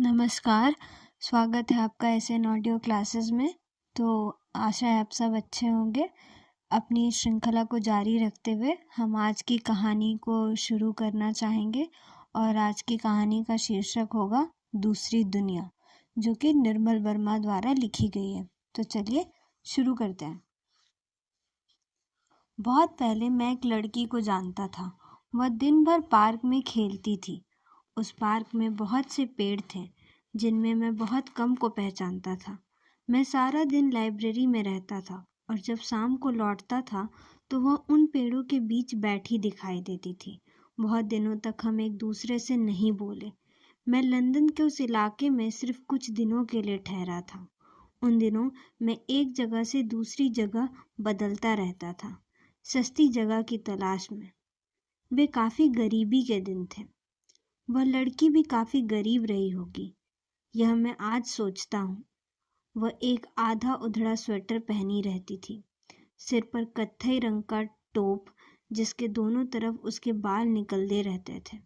नमस्कार, स्वागत है आपका एसएन ऑडियो क्लासेस में। तो आशा है आप सब अच्छे होंगे। अपनी श्रृंखला को जारी रखते हुए हम आज की कहानी को शुरू करना चाहेंगे और आज की कहानी का शीर्षक होगा दूसरी दुनिया, जो कि निर्मल वर्मा द्वारा लिखी गई है। तो चलिए शुरू करते हैं। बहुत पहले मैं एक लड़की को जानता था। वह दिन भर पार्क में खेलती थी। उस पार्क में बहुत से पेड़ थे जिनमें मैं बहुत कम को पहचानता था। मैं सारा दिन लाइब्रेरी में रहता था और जब शाम को लौटता था तो वह उन पेड़ों के बीच बैठी दिखाई देती थी। बहुत दिनों तक हम एक दूसरे से नहीं बोले। मैं लंदन के उस इलाके में सिर्फ कुछ दिनों के लिए ठहरा था। उन दिनों मैं एक जगह से दूसरी जगह बदलता रहता था, सस्ती जगह की तलाश में। वे काफ़ी गरीबी के दिन थे। वह लड़की भी काफ़ी गरीब रही होगी, यह मैं आज सोचता हूँ। वह एक आधा उधड़ा स्वेटर पहनी रहती थी, सिर पर कत्थई रंग का टोप जिसके दोनों तरफ उसके बाल निकलते रहते थे।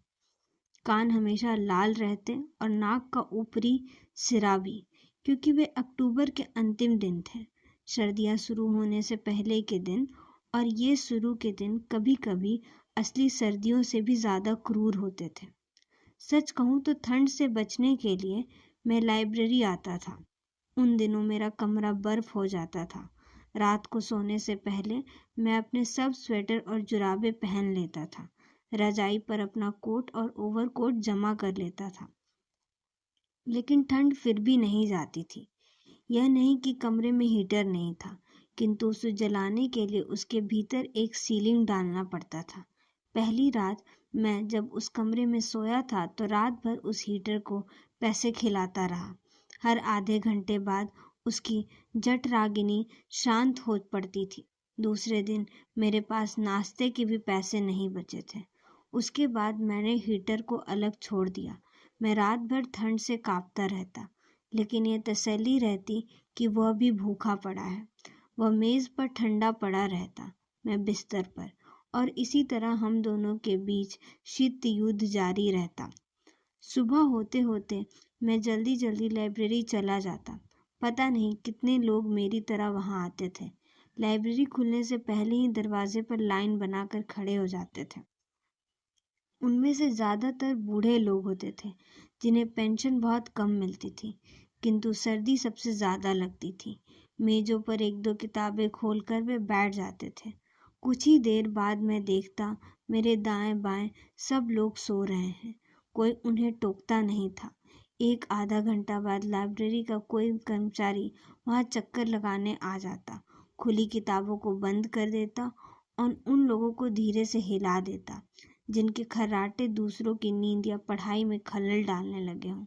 कान हमेशा लाल रहते और नाक का ऊपरी सिरा भी, क्योंकि वे अक्टूबर के अंतिम दिन थे, सर्दियाँ शुरू होने से पहले के दिन। और ये शुरू के दिन कभी कभी असली सर्दियों से भी ज़्यादा क्रूर होते थे। सच कहूँ तो ठंड से बचने के लिए मैं लाइब्रेरी आता था। उन दिनों मेरा कमरा बर्फ हो जाता था। रात को सोने से पहले मैं अपने सब स्वेटर और जुराबें पहन लेता था। रजाई पर अपना कोट और ओवरकोट जमा कर लेता था। लेकिन ठंड फिर भी नहीं जाती थी। यह नहीं कि कमरे में हीटर नहीं था, किंतु उसे जलाने के लिए उसके भीतर एक सीलिंग डालना पड़ता था। पहली रात मैं जब उस कमरे में सोया था तो रात भर उस हीटर को पैसे खिलाता रहा। हर आधे घंटे बाद उसकी जठरागिनी शांत हो पड़ती थी। दूसरे दिन मेरे पास नाश्ते के भी पैसे नहीं बचे थे। उसके बाद मैंने हीटर को अलग छोड़ दिया। मैं रात भर ठंड से कांपता रहता, लेकिन ये तसल्ली रहती कि वह भी भूखा पड़ा है। वह मेज़ पर ठंडा पड़ा रहता, मैं बिस्तर पर, और इसी तरह हम दोनों के बीच शीत युद्ध जारी रहता। सुबह होते होते मैं जल्दी जल्दी लाइब्रेरी चला जाता। पता नहीं कितने लोग मेरी तरह वहाँ आते थे। लाइब्रेरी खुलने से पहले ही दरवाजे पर लाइन बनाकर खड़े हो जाते थे। उनमें से ज़्यादातर बूढ़े लोग होते थे जिन्हें पेंशन बहुत कम मिलती थी, किंतु सर्दी सबसे ज़्यादा लगती थी। मेज़ों पर एक दो किताबें खोलकर वे बैठ जाते थे। कुछ ही देर बाद मैं देखता मेरे दाएं बाएं सब लोग सो रहे हैं। कोई उन्हें टोकता नहीं था। एक आधा घंटा बाद लाइब्रेरी का कोई कर्मचारी वहाँ चक्कर लगाने आ जाता, खुली किताबों को बंद कर देता और उन लोगों को धीरे से हिला देता जिनके खर्राटे दूसरों की नींद या पढ़ाई में खलल डालने लगे हों।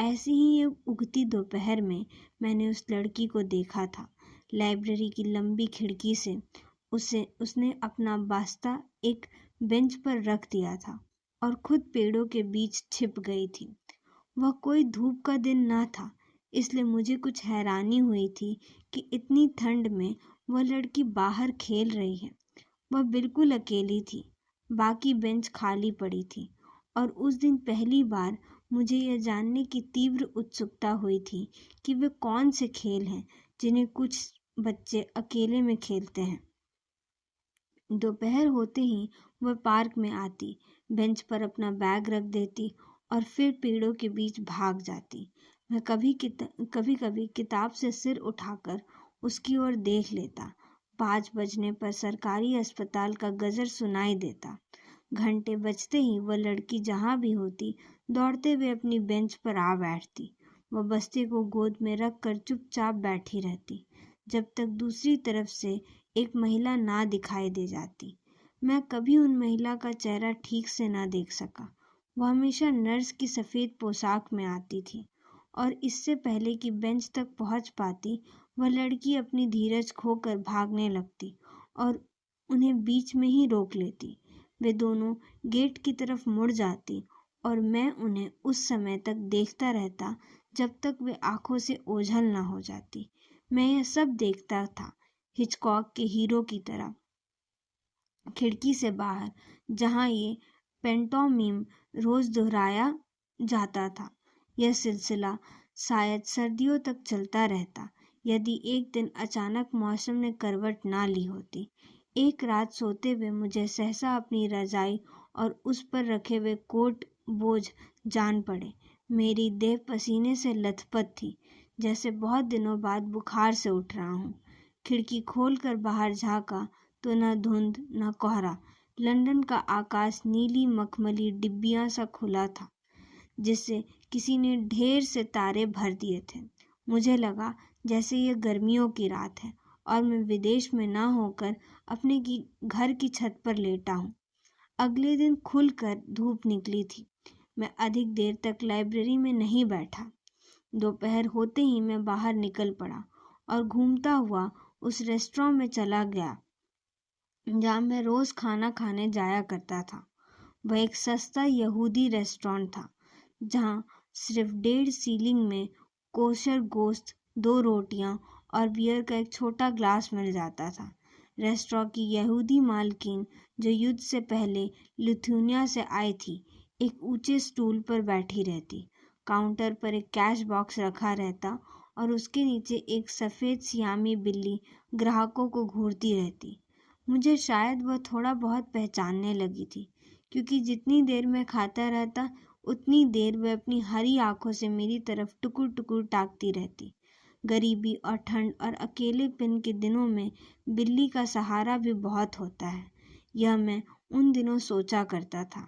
ऐसी ही एक उगती दोपहर में मैंने उस लड़की को देखा था। लाइब्रेरी की लंबी खिड़की से उसने अपना बास्ता एक बेंच पर रख दिया था और खुद पेड़ों के बीच छिप गई थी। वह कोई धूप का दिन न था, इसलिए मुझे कुछ हैरानी हुई थी कि इतनी ठंड में वह लड़की बाहर खेल रही है। वह बिल्कुल अकेली थी, बाकी बेंच खाली पड़ी थी। और उस दिन पहली बार मुझे यह जानने की तीव्र उत्सुकता हुई थी कि वे कौन से खेल हैं जिन्हें कुछ बच्चे अकेले में खेलते हैं। दोपहर होते ही वह पार्क में आती, बेंच पर अपना बैग रख देती और फिर पेड़ों के बीच भाग जाती। मैं कभी कभी किताब से सिर उठाकर उसकी ओर देख लेता। 5 बजने पर सरकारी अस्पताल का गजर सुनाई देता। घंटे बजते ही वह लड़की जहाँ भी होती दौड़ते हुए अपनी बेंच पर आ बैठती। वह बस्ते को गोद में रख कर चुपचाप बैठी रहती जब तक दूसरी तरफ से एक महिला ना दिखाई दे जाती। मैं कभी उन महिला का चेहरा ठीक से ना देख सका। वह हमेशा नर्स की सफ़ेद पोशाक में आती थी और इससे पहले कि बेंच तक पहुंच पाती वह लड़की अपनी धीरज खोकर भागने लगती और उन्हें बीच में ही रोक लेती। वे दोनों गेट की तरफ मुड़ जाती और मैं उन्हें उस समय तक देखता रहता जब तक वे आंखों से ओझल न हो जाती। मैं यह सब देखता था हिचकॉक के हीरो की तरह, खिड़की से बाहर, जहाँ ये पेंटोमीम रोज दोहराया जाता था। यह सिलसिला शायद सर्दियों तक चलता रहता यदि एक दिन अचानक मौसम ने करवट ना ली होती। एक रात सोते हुए मुझे सहसा अपनी रजाई और उस पर रखे हुए कोट बोझ जान पड़े। मेरी देह पसीने से लथपथ थी, जैसे बहुत दिनों बाद बुखार से उठ रहा हूँ। खिड़की खोलकर बाहर झाँका तो न धुंध न कोहरा। लंदन का आकाश नीली मखमली डिब्बियाँ सा खुला था, जिससे किसी ने ढेर से तारे भर दिए थे। मुझे लगा जैसे ये गर्मियों की रात है और मैं विदेश में ना होकर अपने घर की छत पर लेटा हूँ। अगले दिन खुलकर धूप निकली थी। मैं अधिक देर तक लाइब्रेरी में नहीं बैठा। दोपहर होते ही मैं बाहर निकल पड़ा और घूमता हुआ उस रेस्टोरेंट में चला गया जहाँ मैं रोज खाना खाने जाया करता था। वह एक सस्ता यहूदी रेस्टोरेंट था, जहाँ सिर्फ 1.5 सीलिंग में कोशर गोश्त, 2 रोटियां और बियर का एक छोटा ग्लास मिल जाता था। रेस्टोरेंट की यहूदी मालकिन, जो युद्ध से पहले लिथुआनिया से आई थी, एक ऊंचे स्टूल पर बैठी रहती। काउंटर पर एक कैश बॉक्स रखा रहता और उसके नीचे एक सफ़ेद सियामी बिल्ली ग्राहकों को घूरती रहती। मुझे शायद वह थोड़ा बहुत पहचानने लगी थी, क्योंकि जितनी देर मैं खाता रहता उतनी देर वह अपनी हरी आंखों से मेरी तरफ टुकुर टुकुर ताकती रहती। गरीबी और ठंड और अकेलेपन के दिनों में बिल्ली का सहारा भी बहुत होता है, यह मैं उन दिनों सोचा करता था।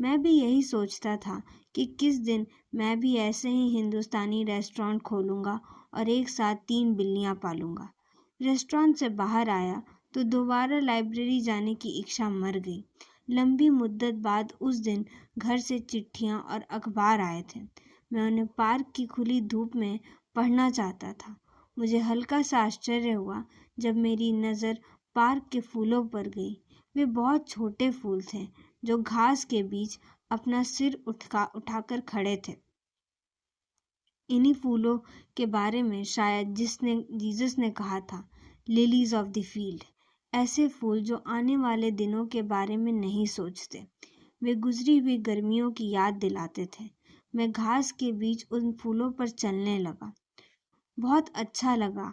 मैं भी यही सोचता था कि किस दिन मैं भी ऐसे ही हिंदुस्तानी रेस्टोरेंट खोलूँगा और एक साथ 3 बिल्लियाँ पालूँगा। रेस्टोरेंट से बाहर आया तो दोबारा लाइब्रेरी जाने की इच्छा मर गई। लंबी मुद्दत बाद उस दिन घर से चिट्ठियाँ और अखबार आए थे। मैं उन्हें पार्क की खुली धूप में पढ़ना चाहता था। मुझे हल्का सा आश्चर्य हुआ जब मेरी नज़र पार्क के फूलों पर गई। वे बहुत छोटे फूल थे, जो घास के बीच अपना सिर उठाकर खड़े थे। इन्हीं फूलों के बारे में शायद जीसस ने कहा था, लिलीज ऑफ द फील्ड। ऐसे फूल जो आने वाले दिनों के बारे में नहीं सोचते। वे गुजरी हुई गर्मियों की याद दिलाते थे। मैं घास के बीच उन फूलों पर चलने लगा। बहुत अच्छा लगा।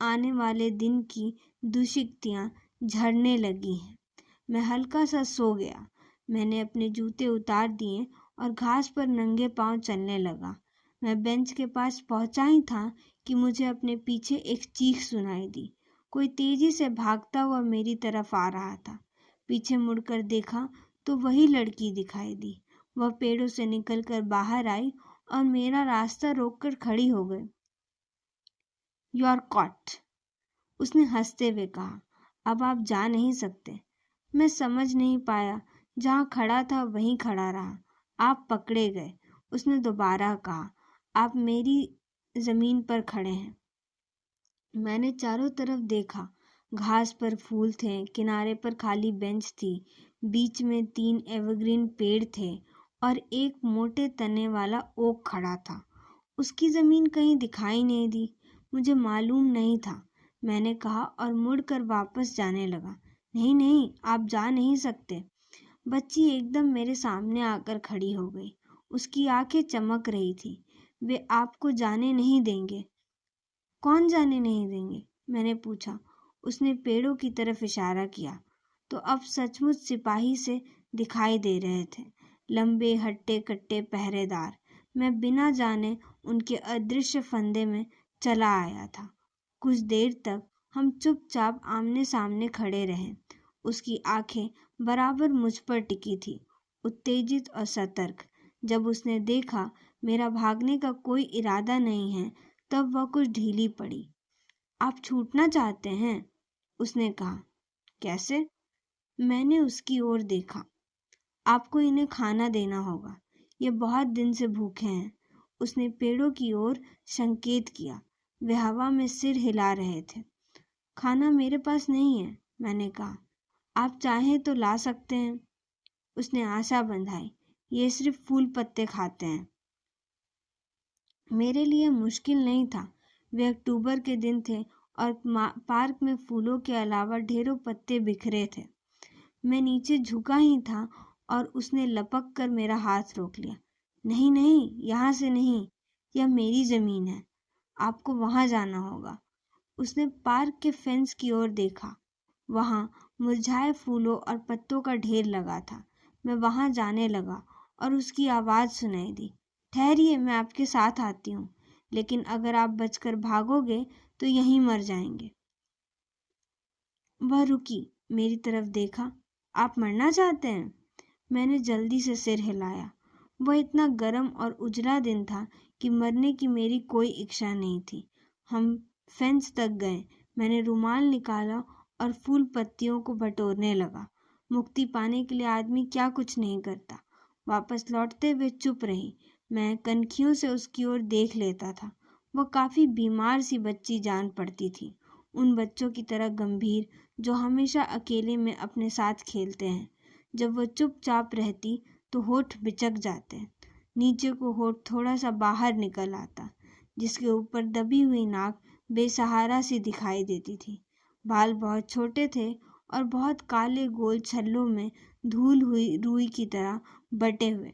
आने वाले दिन की दुशिक्तियाँ झड़ने लगी हैं। मैं हल्का सा सो गया। मैंने अपने जूते उतार दिए और घास पर नंगे पांव चलने लगा। मैं बेंच के पास पहुंचा ही था कि मुझे अपने पीछे एक चीख सुनाई दी। कोई तेजी से भागता हुआ मेरी तरफ आ रहा था। पीछे मुड़कर देखा तो वही लड़की दिखाई दी। वह पेड़ों से निकलकर बाहर आई और मेरा रास्ता रोककर खड़ी हो गई। यू आर कॉट, उसने हंसते हुए कहा। अब आप जा नहीं सकते। मैं समझ नहीं पाया। जहाँ खड़ा था वहीं खड़ा रहा। आप पकड़े गए, उसने दोबारा कहा। आप मेरी जमीन पर खड़े हैं। मैंने चारों तरफ देखा। घास पर फूल थे, किनारे पर खाली बेंच थी, बीच में 3 एवरग्रीन पेड़ थे और एक मोटे तने वाला ओक खड़ा था। उसकी जमीन कहीं दिखाई नहीं दी। मुझे मालूम नहीं था, मैंने कहा और मुड़कर वापस जाने लगा। नहीं नहीं, आप जा नहीं सकते। बच्ची एकदम मेरे सामने आकर खड़ी हो गई। उसकी आंखें चमक रही थी। वे आपको जाने नहीं देंगे। कौन जाने नहीं देंगे? मैंने पूछा। उसने पेड़ों की तरफ इशारा किया। तो अब सचमुच सिपाही से दिखाई दे रहे थे, लंबे हट्टे कट्टे पहरेदार। मैं बिना जाने उनके अदृश्य फंदे में चला आया था। कुछ देर तक हम चुपचाप आमने सामने खड़े रहे। उसकी आंखें बराबर मुझ पर टिकी थी, उत्तेजित और सतर्क। जब उसने देखा मेरा भागने का कोई इरादा नहीं है, तब वह कुछ ढीली पड़ी। आप छूटना चाहते हैं? उसने कहा। कैसे? मैंने उसकी ओर देखा। आपको इन्हें खाना देना होगा। ये बहुत दिन से भूखे हैं। उसने पेड़ों की ओर संकेत किया। वे हवा में सिर हिला रहे थे। खाना मेरे पास नहीं है, मैंने कहा। आप चाहें तो ला सकते हैं। उसने आशा बंधाई। ये सिर्फ फूल पत्ते खाते हैं। मेरे लिए मुश्किल नहीं था। वे अक्टूबर के दिन थे और पार्क में फूलों के अलावा ढेरों पत्ते बिखरे थे। मैं नीचे झुका ही था और उसने लपक कर मेरा हाथ रोक लिया। नहीं नहीं, यहाँ से नहीं, यह मेरी ज़मीन है, आपको वहाँ जाना होगा। उसने पार्क के फेंस की ओर देखा। वहाँ मुरझाए फूलों और पत्तों का ढेर लगा था। मैं वहाँ जाने लगा और उसकी आवाज़ सुनाई दी, ठहरिए, मैं आपके साथ आती हूँ, लेकिन अगर आप बचकर भागोगे तो यहीं मर जाएंगे। वह रुकी, मेरी तरफ देखा। आप मरना चाहते हैं? मैंने जल्दी से सिर हिलाया। वह इतना गर्म और उजला दिन था कि मरने की मेरी कोई इच्छा नहीं थी। हम फेंस तक गए। मैंने रुमाल निकाला और फूल पत्तियों को बटोरने लगा। मुक्ति पाने के लिए आदमी क्या कुछ नहीं करता। वापस लौटते हुए चुप रही। मैं कनखियों से उसकी ओर देख लेता था। वह काफ़ी बीमार सी बच्ची जान पड़ती थी, उन बच्चों की तरह गंभीर जो हमेशा अकेले में अपने साथ खेलते हैं। जब वह चुपचाप रहती तो होठ बिचक जाते, नीचे को होठ थोड़ा सा बाहर निकल आता, जिसके ऊपर दबी हुई नाक बेसहारा सी दिखाई देती थी। बाल बहुत छोटे थे और बहुत काले गोल छल्लों में धूल हुई रुई की तरह बटे हुए,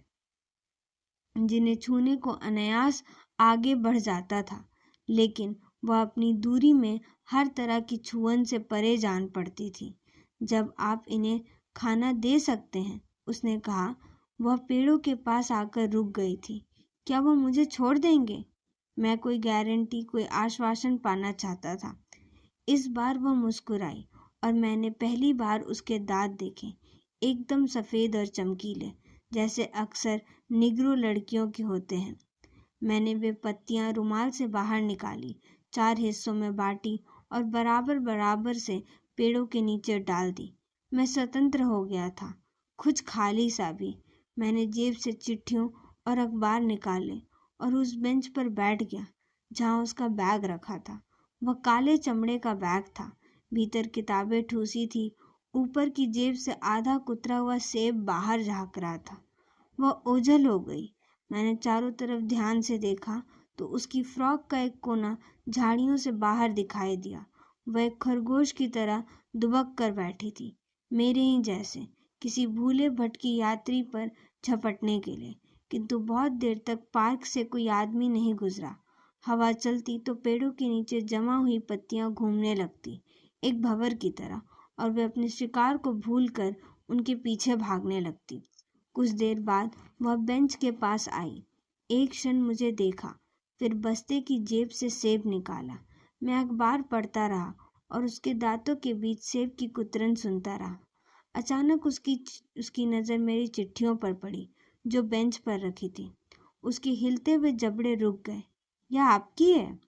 जिन्हें छूने को अनायास आगे बढ़ जाता था, लेकिन वह अपनी दूरी में हर तरह की छुअन से परे जान पड़ती थी। जब आप इन्हें खाना दे सकते हैं, उसने कहा। वह पेड़ों के पास आकर रुक गई थी। क्या वह मुझे छोड़ देंगे? मैं कोई गारंटी, कोई आश्वासन पाना चाहता था। इस बार वह मुस्कुराई और मैंने पहली बार उसके दांत देखे, एकदम सफ़ेद और चमकीले, जैसे अक्सर निग्रो लड़कियों के होते हैं। मैंने वे पत्तियां रुमाल से बाहर निकाली, 4 हिस्सों में बांटी और बराबर बराबर से पेड़ों के नीचे डाल दी। मैं स्वतंत्र हो गया था, कुछ खाली सा भी। मैंने जेब से चिट्ठियों और अखबार निकाले और उस बेंच पर बैठ गया जहाँ उसका बैग रखा था। वह काले चमड़े का बैग था, भीतर किताबें ठूसी थी, ऊपर की जेब से आधा कुतरा हुआ सेब बाहर झाँक रहा था। वह ओझल हो गई। मैंने चारों तरफ ध्यान से देखा तो उसकी फ्रॉक का एक कोना झाड़ियों से बाहर दिखाई दिया। वह एक खरगोश की तरह दुबक कर बैठी थी, मेरे ही जैसे, किसी भूले भटके यात्री पर झपटने के लिए। किंतु बहुत देर तक पार्क से कोई आदमी नहीं गुजरा। हवा चलती तो पेड़ों के नीचे जमा हुई पत्तियां घूमने लगती, एक भंवर की तरह, और वे अपने शिकार को भूलकर उनके पीछे भागने लगती। कुछ देर बाद वह बेंच के पास आई। एक क्षण मुझे देखा, फिर बस्ते की जेब से सेब निकाला। मैं अखबार पढ़ता रहा और उसके दांतों के बीच सेब की कुतरन सुनता रहा। अचानक उसकी नज़र मेरी चिट्ठियों पर पड़ी जो बेंच पर रखी थी। उसके हिलते हुए जबड़े रुक गए। यह आपकी है?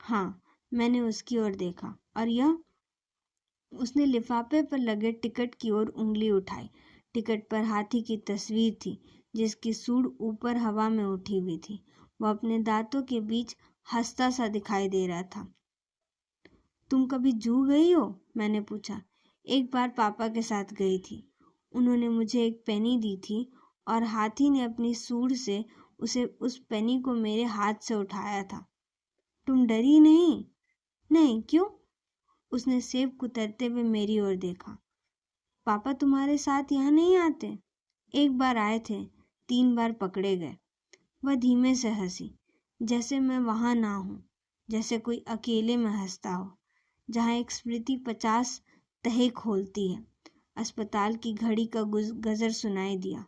हाँ, मैंने उसकी ओर देखा। और यह? उसने लिफाफे पर लगे टिकट की ओर उंगली उठाई। टिकट पर हाथी की तस्वीर थी जिसकी सूंड ऊपर हवा में उठी हुई थी। वह अपने दांतों के बीच हंसता सा दिखाई दे रहा था। तुम कभी जू गई हो? मैंने पूछा। एक बार पापा के साथ गई थी। उन्होंने मुझे एक पेनी दी थी और हाथी ने अपनी सूंड से उस पेनी को मेरे हाथ से उठाया था। तुम डरी नहीं? नहीं, क्यों? उसने सेब कुतरते हुए मेरी ओर देखा। पापा तुम्हारे साथ यहाँ नहीं आते? एक बार आए थे, 3 बार पकड़े गए। वह धीमे से हंसी, जैसे मैं वहाँ ना हूँ, जैसे कोई अकेले में हंसता हो, जहाँ एक स्मृति 50 तहे खोलती है। अस्पताल की घड़ी का गजर सुनाई दिया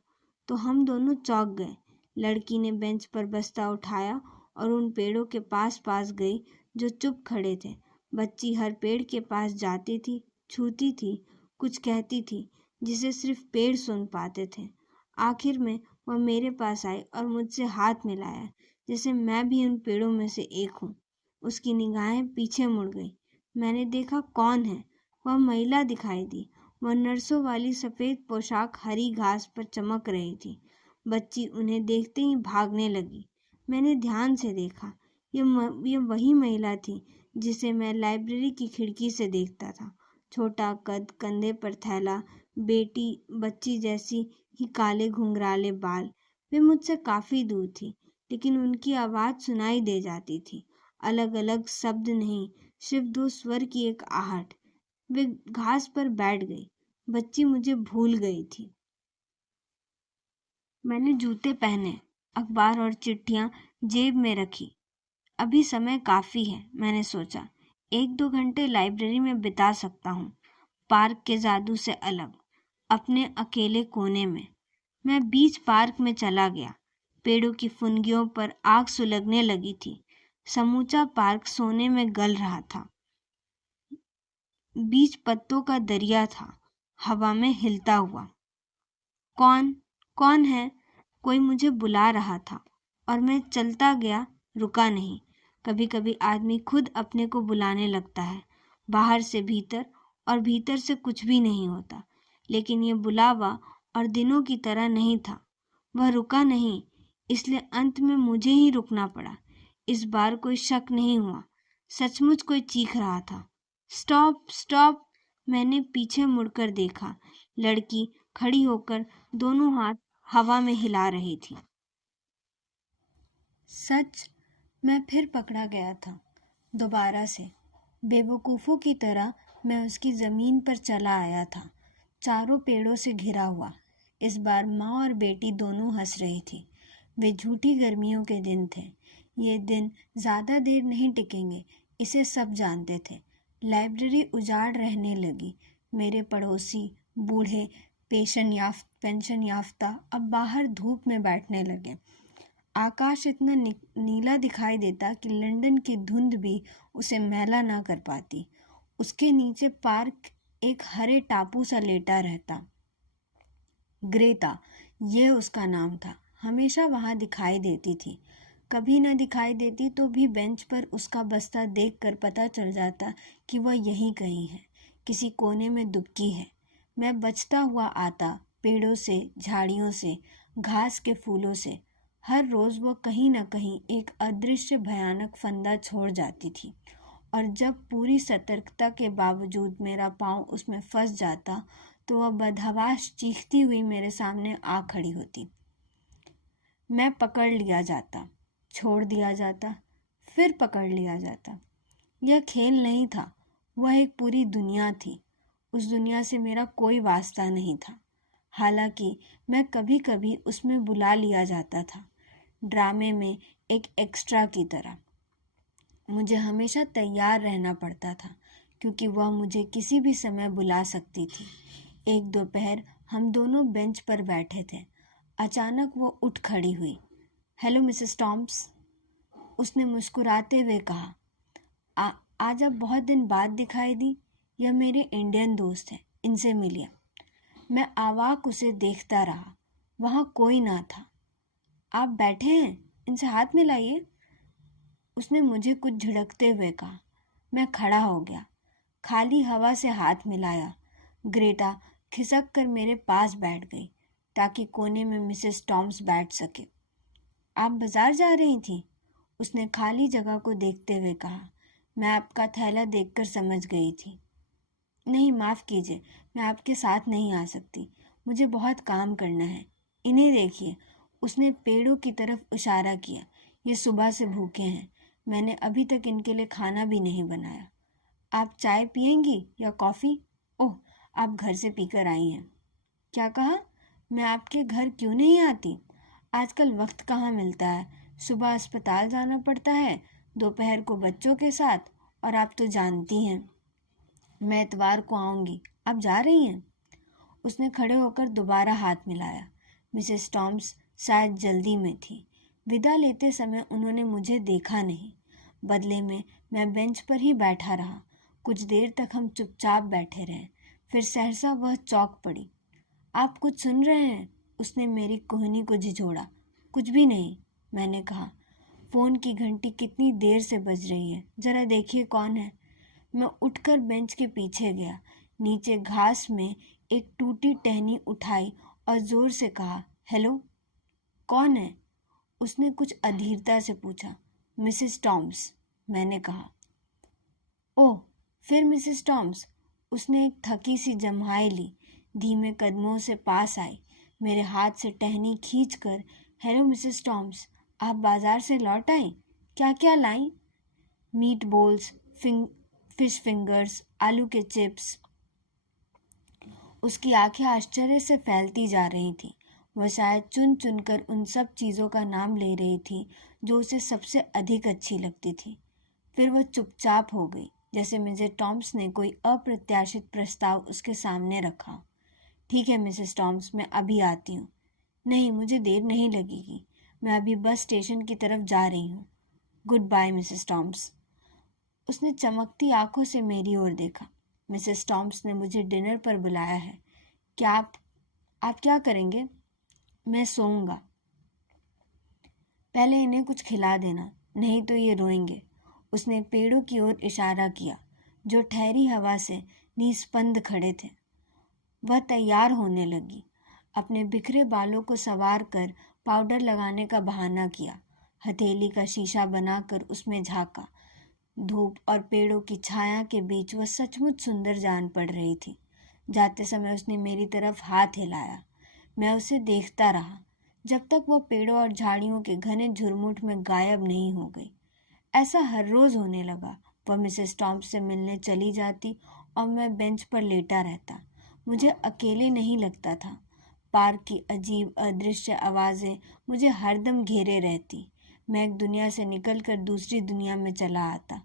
तो हम दोनों चौंक गए। लड़की ने बेंच पर बस्ता उठाया और उन पेड़ों के पास पास गई जो चुप खड़े थे। बच्ची हर पेड़ के पास जाती थी, छूती थी, कुछ कहती थी जिसे सिर्फ पेड़ सुन पाते थे। आखिर में वह मेरे पास आई और मुझसे हाथ मिलाया, जैसे मैं भी उन पेड़ों में से एक हूँ। उसकी निगाहें पीछे मुड़ गई। मैंने देखा कौन है। वह महिला दिखाई दी। वह नर्सों वाली सफ़ेद पोशाक हरी घास पर चमक रही थी। बच्ची उन्हें देखते ही भागने लगी। मैंने ध्यान से देखा। यह वही महिला थी जिसे मैं लाइब्रेरी की खिड़की से देखता था। छोटा कद, कंधे पर थैला, बच्ची जैसी ही काले घुंघराले बाल। वे मुझसे काफ़ी दूर थी, लेकिन उनकी आवाज़ सुनाई दे जाती थी। अलग अलग शब्द नहीं, सिर्फ 2 स्वर की एक आहट। वे घास पर बैठ गई। बच्ची मुझे भूल गई थी। मैंने जूते पहने, अखबार और चिट्ठियाँ जेब में रखी। अभी समय काफ़ी है, मैंने सोचा। 1-2 घंटे लाइब्रेरी में बिता सकता हूँ, पार्क के जादू से अलग, अपने अकेले कोने में। मैं बीच पार्क में चला गया। पेड़ों की फुनगियों पर आग सुलगने लगी थी। समूचा पार्क सोने में गल रहा था। बीच पत्तों का दरिया था, हवा में हिलता हुआ। कौन कौन है? कोई मुझे बुला रहा था और मैं चलता गया, रुका नहीं। कभी कभी आदमी खुद अपने को बुलाने लगता है, बाहर से भीतर और भीतर से कुछ भी नहीं होता। लेकिन ये बुलावा और दिनों की तरह नहीं था। वह रुका नहीं, इसलिए अंत में मुझे ही रुकना पड़ा। इस बार कोई शक नहीं हुआ, सचमुच कोई चीख रहा था, स्टॉप स्टॉप। मैंने पीछे मुड़कर देखा। लड़की खड़ी होकर दोनों हाथ हवा में हिला रही थी। सच, मैं फिर पकड़ा गया था, दोबारा से। बेवकूफ़ों की तरह मैं उसकी ज़मीन पर चला आया था, चारों पेड़ों से घिरा हुआ। इस बार माँ और बेटी दोनों हंस रही थी। वे झूठी गर्मियों के दिन थे। ये दिन ज़्यादा देर नहीं टिकेंगे, इसे सब जानते थे। लाइब्रेरी उजाड़ रहने लगी। मेरे पड़ोसी बूढ़े पेंशन याफ्ता अब बाहर धूप में बैठने लगे। आकाश इतना नीला दिखाई देता कि लंदन की धुंध भी उसे मैला ना कर पाती। उसके नीचे पार्क एक हरे टापू सा लेटा रहता। ग्रेटा, ये उसका नाम था। हमेशा वहाँ दिखाई देती थी। कभी न दिखाई देती तो भी बेंच पर उसका बस्ता देखकर पता चल जाता कि वह यहीं कहीं है, किसी कोने में दुबकी है। मैं बचता हुआ आता, पेड़ों से, झाड़ियों से, घास के फूलों से। हर रोज़ वो कहीं न कहीं एक अदृश्य भयानक फंदा छोड़ जाती थी, और जब पूरी सतर्कता के बावजूद मेरा पाँव उसमें फंस जाता तो वह बदहवास चीखती हुई मेरे सामने आ खड़ी होती। मैं पकड़ लिया जाता, छोड़ दिया जाता, फिर पकड़ लिया जाता। यह खेल नहीं था, वह एक पूरी दुनिया थी। उस दुनिया से मेरा कोई वास्ता नहीं था। हालांकि मैं कभी कभी उसमें बुला लिया जाता था, ड्रामे में एक एक्स्ट्रा की तरह। मुझे हमेशा तैयार रहना पड़ता था, क्योंकि वह मुझे किसी भी समय बुला सकती थी। एक दोपहर हम दोनों बेंच पर बैठे थे। अचानक वो उठ खड़ी हुई। हेलो मिसेस टॉम्स, उसने मुस्कुराते हुए कहा। आज आप बहुत दिन बाद दिखाई दी। यह मेरे इंडियन दोस्त हैं, इनसे मिलिए। मैं अवाक उसे देखता रहा। वहाँ कोई ना था। आप बैठे हैं, इनसे हाथ मिलाइए, उसने मुझे कुछ झिड़कते हुए कहा। मैं खड़ा हो गया, खाली हवा से हाथ मिलाया। ग्रेटा खिसक कर मेरे पास बैठ गई, ताकि कोने में मिसेस टॉम्स बैठ सके। आप बाजार जा रही थी? उसने खाली जगह को देखते हुए कहा। मैं आपका थैला देखकर समझ गई थी। नहीं, माफ़ कीजिए, मैं आपके साथ नहीं आ सकती। मुझे बहुत काम करना है। इन्हें देखिए, उसने पेड़ों की तरफ इशारा किया। ये सुबह से भूखे हैं। मैंने अभी तक इनके लिए खाना भी नहीं बनाया। आप चाय पियेंगी या कॉफ़ी? ओह, आप घर से पीकर आई हैं। क्या कहा? मैं आपके घर क्यों नहीं आती? आजकल वक्त कहाँ मिलता है। सुबह अस्पताल जाना पड़ता है, दोपहर को बच्चों के साथ, और आप तो जानती हैं मैं इतवार को आऊँगी। आप जा रही हैं? उसने खड़े होकर दोबारा हाथ मिलाया। मिसेस टॉम्स शायद जल्दी में थी। विदा लेते समय उन्होंने मुझे देखा नहीं। बदले में मैं बेंच पर ही बैठा रहा। कुछ देर तक हम चुपचाप बैठे रहे। फिर सहसा वह चौंक पड़ी। आप कुछ सुन रहे हैं? उसने मेरी कोहनी को झिझोड़ा। कुछ भी नहीं, मैंने कहा। फ़ोन की घंटी कितनी देर से बज रही है, ज़रा देखिए कौन है। मैं उठकर बेंच के पीछे गया। नीचे घास में एक टूटी टहनी उठाई और ज़ोर से कहा, हेलो। कौन है? उसने कुछ अधीरता से पूछा। मिसेस टॉम्स, मैंने कहा। ओह, फिर मिसेस टॉम्स। उसने एक थकी सी जम्हाई ली, धीमे कदमों से पास आई, मेरे हाथ से टहनी खींचकर। हेलो मिसेस टॉम्स, आप बाजार से लौट आई? क्या क्या लाई? मीट बोल्स, फिश फिंगर्स, आलू के चिप्स। उसकी आंखें आश्चर्य से फैलती जा रही थीं। वह शायद चुन चुन कर उन सब चीज़ों का नाम ले रही थी जो उसे सबसे अधिक अच्छी लगती थी। फिर वह चुपचाप हो गई, जैसे मिसेस टॉम्स ने कोई अप्रत्याशित प्रस्ताव उसके सामने रखा। ठीक है मिसेस टॉम्स, मैं अभी आती हूँ। नहीं, मुझे देर नहीं लगेगी, मैं अभी बस स्टेशन की तरफ जा रही हूँ। Good by Mrs Tom's. उसने चमकती आंखों से मेरी ओर देखा। मिसेस टॉम्स ने मुझे डिनर पर बुलाया है। क्या आप क्या करेंगे? मैं सोऊंगा। पहले इन्हें कुछ खिला देना, नहीं तो ये रोएंगे। उसने पेड़ों की ओर इशारा किया जो ठहरी हवा से निस्पंद खड़े थे। वह तैयार होने लगी। अपने बिखरे बालों को संवार कर पाउडर लगाने का बहाना किया। हथेली का शीशा बनाकर उसमें झांका। धूप और पेड़ों की छाया के बीच वह सचमुच सुंदर जान पड़ रही थी। जाते समय उसने मेरी तरफ हाथ हिलाया। मैं उसे देखता रहा जब तक वह पेड़ों और झाड़ियों के घने झुरमुट में गायब नहीं हो गई। ऐसा हर रोज होने लगा। वह मिसेस टॉम्स से मिलने चली जाती और मैं बेंच पर लेटा रहता। मुझे अकेले नहीं लगता था। पार्क की अजीब अदृश्य आवाज़ें मुझे हरदम घेरे रहती। मैं एक दुनिया से निकलकर दूसरी दुनिया में चला आता।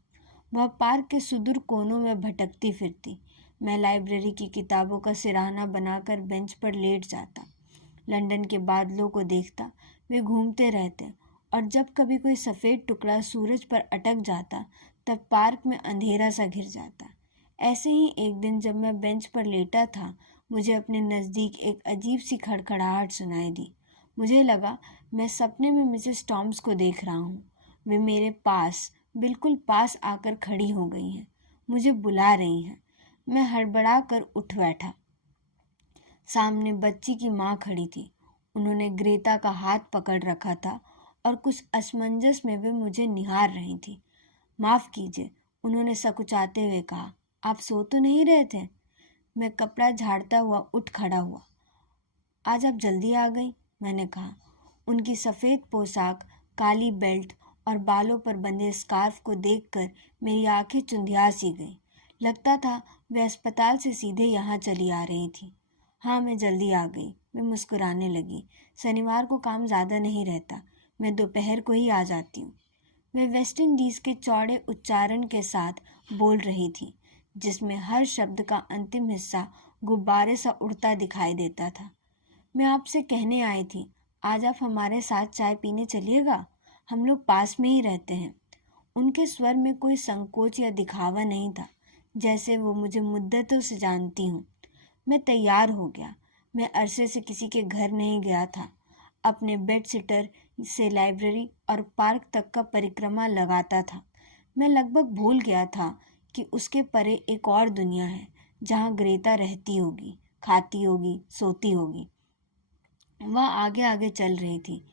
वह पार्क के सुदूर कोनों में भटकती फिरती। मैं लाइब्रेरी की किताबों का सिरहाना बनाकर बेंच पर लेट जाता। लंदन के बादलों को देखता। वे घूमते रहते और जब कभी कोई सफ़ेद टुकड़ा सूरज पर अटक जाता तब पार्क में अंधेरा सा घिर जाता। ऐसे ही एक दिन जब मैं बेंच पर लेटा था, मुझे अपने नज़दीक एक अजीब सी खड़खड़ाहट सुनाई दी। मुझे लगा मैं सपने में मिसेस टॉम्स को देख रहा हूँ। वे मेरे पास, बिल्कुल पास आकर खड़ी हो गई हैं। मुझे बुला रही हैं। मैं हड़बड़ा कर उठ बैठा। सामने बच्ची की माँ खड़ी थी। उन्होंने ग्रेता का हाथ पकड़ रखा था और कुछ असमंजस में वे मुझे निहार रही थी। माफ़ कीजिए, उन्होंने सकुचाते हुए कहा। आप सो तो नहीं रहे थे? मैं कपड़ा झाड़ता हुआ उठ खड़ा हुआ। आज आप जल्दी आ गई, मैंने कहा। उनकी सफ़ेद पोशाक, काली बेल्ट और बालों पर बंधे स्कार्फ को देखकर मेरी आंखें चुंधिया सी गईं। लगता था वे अस्पताल से सीधे यहाँ चली आ रही थी। हाँ, मैं जल्दी आ गई, मैं मुस्कुराने लगी। शनिवार को काम ज़्यादा नहीं रहता, मैं दोपहर को ही आ जाती हूँ। वे वेस्ट इंडीज़ के चौड़े उच्चारण के साथ बोल रही थी, जिसमें हर शब्द का अंतिम हिस्सा गुब्बारे सा उड़ता दिखाई देता था। मैं आपसे कहने आई थी, आज आप हमारे साथ चाय पीने चलिएगा? हम लोग पास में ही रहते हैं। उनके स्वर में कोई संकोच या दिखावा नहीं था, जैसे वो मुझे मुद्दतों से जानती हूँ। मैं तैयार हो गया। मैं अरसे से किसी के घर नहीं गया था। अपने बेड सिटर से लाइब्रेरी और पार्क तक का परिक्रमा लगाता था। मैं लगभग भूल गया था कि उसके परे एक और दुनिया है, जहाँ ग्रेता रहती होगी, खाती होगी, सोती होगी। वह आगे आगे चल रही थी।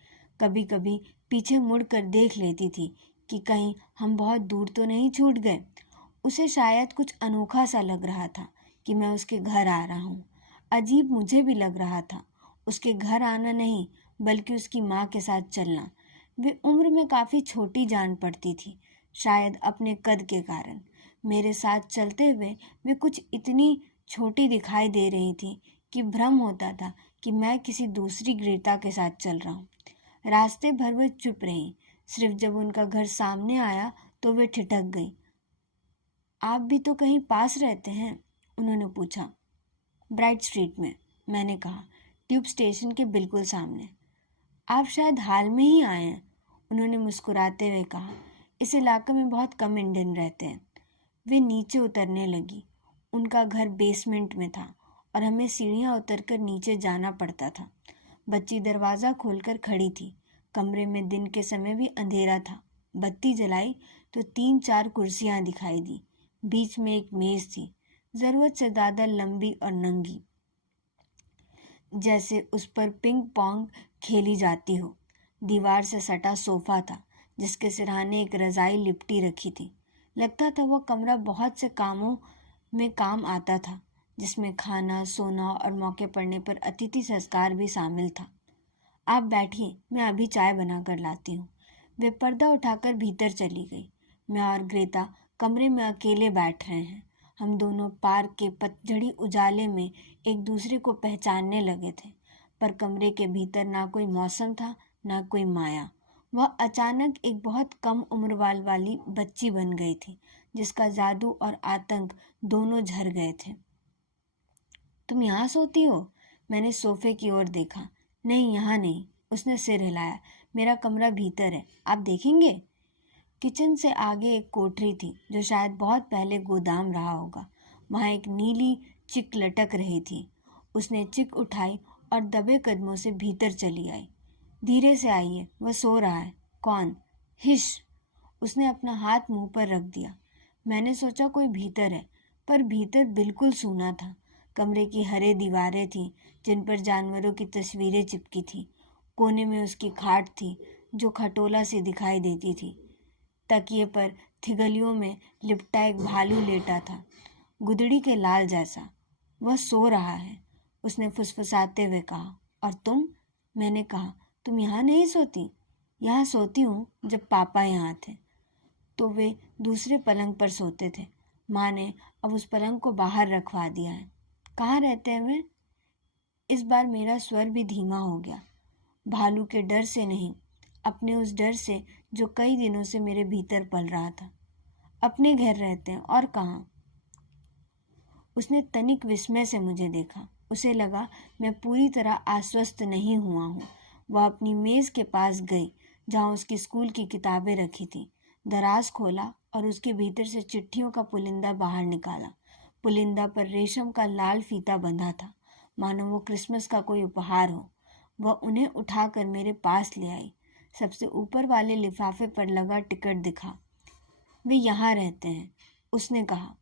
कभी कभी पीछे मुड़कर देख लेती थी कि कहीं हम बहुत दूर तो नहीं छूट गए। उसे शायद कुछ अनोखा सा लग रहा था कि मैं उसके घर आ रहा हूँ। अजीब मुझे भी लग रहा था। उसके घर आना नहीं, बल्कि उसकी माँ के साथ चलना। वे उम्र में काफ़ी छोटी जान पड़ती थी, शायद अपने कद के कारण। मेरे साथ चलते हुए वे कुछ इतनी छोटी दिखाई दे रही थी कि भ्रम होता था कि मैं किसी दूसरी ग्रेता के साथ चल रहा हूँ। रास्ते भर वे चुप रहीं। सिर्फ जब उनका घर सामने आया तो वे ठिठक गई। आप भी तो कहीं पास रहते हैं? उन्होंने पूछा। ब्राइट स्ट्रीट में, मैंने कहा, ट्यूब स्टेशन के बिल्कुल सामने। आप शायद हाल में ही आए हैं, उन्होंने मुस्कुराते हुए कहा। इस इलाके में बहुत कम इंडियन रहते हैं। वे नीचे उतरने लगी। उनका घर बेसमेंट में था और हमें सीढ़ियाँ उतरकर नीचे जाना पड़ता था। बच्ची दरवाज़ा खोलकर खड़ी थी। कमरे में दिन के समय भी अंधेरा था। बत्ती जलाई तो 3-4 कुर्सियाँ दिखाई दी। बीच में एक मेज़ थी, ज़रूरत से ज़्यादा लंबी और नंगी, जैसे उस पर पिंग पोंग खेली जाती हो। दीवार से सटा सोफ़ा था, जिसके सिरहाने एक रज़ाई लिपटी रखी थी। लगता था वह कमरा बहुत से कामों में काम आता था, जिसमें खाना, सोना और मौके पड़ने पर अतिथि संस्कार भी शामिल था। आप बैठिए, मैं अभी चाय बना कर लाती हूँ। वे पर्दा उठाकर भीतर चली गई। मैं और ग्रेता कमरे में अकेले बैठ रहे हैं। हम दोनों पार्क के पतझड़ी उजाले में एक दूसरे को पहचानने लगे थे, पर कमरे के भीतर ना कोई मौसम था, ना कोई माया। वह अचानक एक बहुत कम उम्र वाली बच्ची बन गई थी, जिसका जादू और आतंक दोनों झर गए थे। तुम यहाँ सोती हो? मैंने सोफे की ओर देखा। नहीं, यहाँ नहीं, उसने सिर हिलाया। मेरा कमरा भीतर है, आप देखेंगे? किचन से आगे एक कोठरी थी, जो शायद बहुत पहले गोदाम रहा होगा। वहाँ एक नीली चिक लटक रही थी। उसने चिक उठाई और दबे कदमों से भीतर चली आई। धीरे से आइए, वह सो रहा है। कौन? हिश। उसने अपना हाथ मुंह पर रख दिया। मैंने सोचा कोई भीतर है, पर भीतर बिल्कुल सूना था। कमरे की हरे दीवारें थीं, जिन पर जानवरों की तस्वीरें चिपकी थीं। कोने में उसकी खाट थी, जो खटोला से दिखाई देती थी। तकिए पर थिगलियों में लिपटा एक भालू लेटा था, गुदड़ी के लाल जैसा। वह सो रहा है, उसने फुसफुसाते हुए कहा। और तुम? मैंने कहा। तुम यहाँ नहीं सोती? यहाँ सोती हूँ जब पापा यहाँ थे, तो वे दूसरे पलंग पर सोते थे। माँ ने अब उस पलंग को बाहर रखवा दिया है। कहाँ रहते हैं वे? इस बार मेरा स्वर भी धीमा हो गया। भालू के डर से नहीं, अपने उस डर से जो कई दिनों से मेरे भीतर पल रहा था। अपने घर रहते हैं, और कहाँ? उसने तनिक विस्मय से मुझे देखा। उसे लगा मैं पूरी तरह आश्वस्त नहीं हुआ हूँ। वह अपनी मेज़ के पास गई, जहाँ उसकी स्कूल की किताबें रखी थी। दराज खोला और उसके भीतर से चिट्ठियों का पुलिंदा बाहर निकाला। पुलिंदा पर रेशम का लाल फीता बंधा था, मानो वो क्रिसमस का कोई उपहार हो। वह उन्हें उठाकर मेरे पास ले आई। सबसे ऊपर वाले लिफाफे पर लगा टिकट दिखा। वे यहाँ रहते हैं, उसने कहा।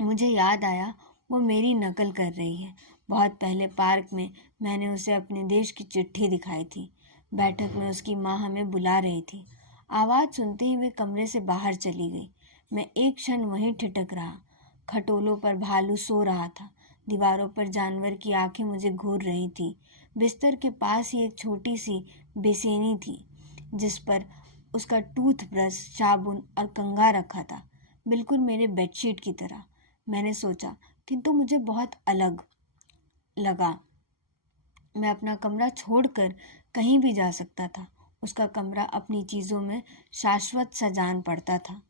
मुझे याद आया, वो मेरी नकल कर रही है। बहुत पहले पार्क में मैंने उसे अपने देश की चिट्ठी दिखाई थी। बैठक में उसकी माँ हमें बुला रही थी। आवाज़ सुनते ही वे कमरे से बाहर चली गई। मैं एक क्षण वहीं ठिठक रहा। खटोलों पर भालू सो रहा था। दीवारों पर जानवर की आंखें मुझे घूर रही थी। बिस्तर के पास ही एक छोटी सी बेसिनी थी, जिस पर उसका टूथब्रश, साबुन और कंघा रखा था, बिल्कुल मेरे बेडशीट की तरह। मैंने सोचा, किंतु मुझे बहुत अलग लगा। मैं अपना कमरा छोड़कर कहीं भी जा सकता था। उसका कमरा अपनी चीज़ों में शाश्वत सा जान पड़ता था।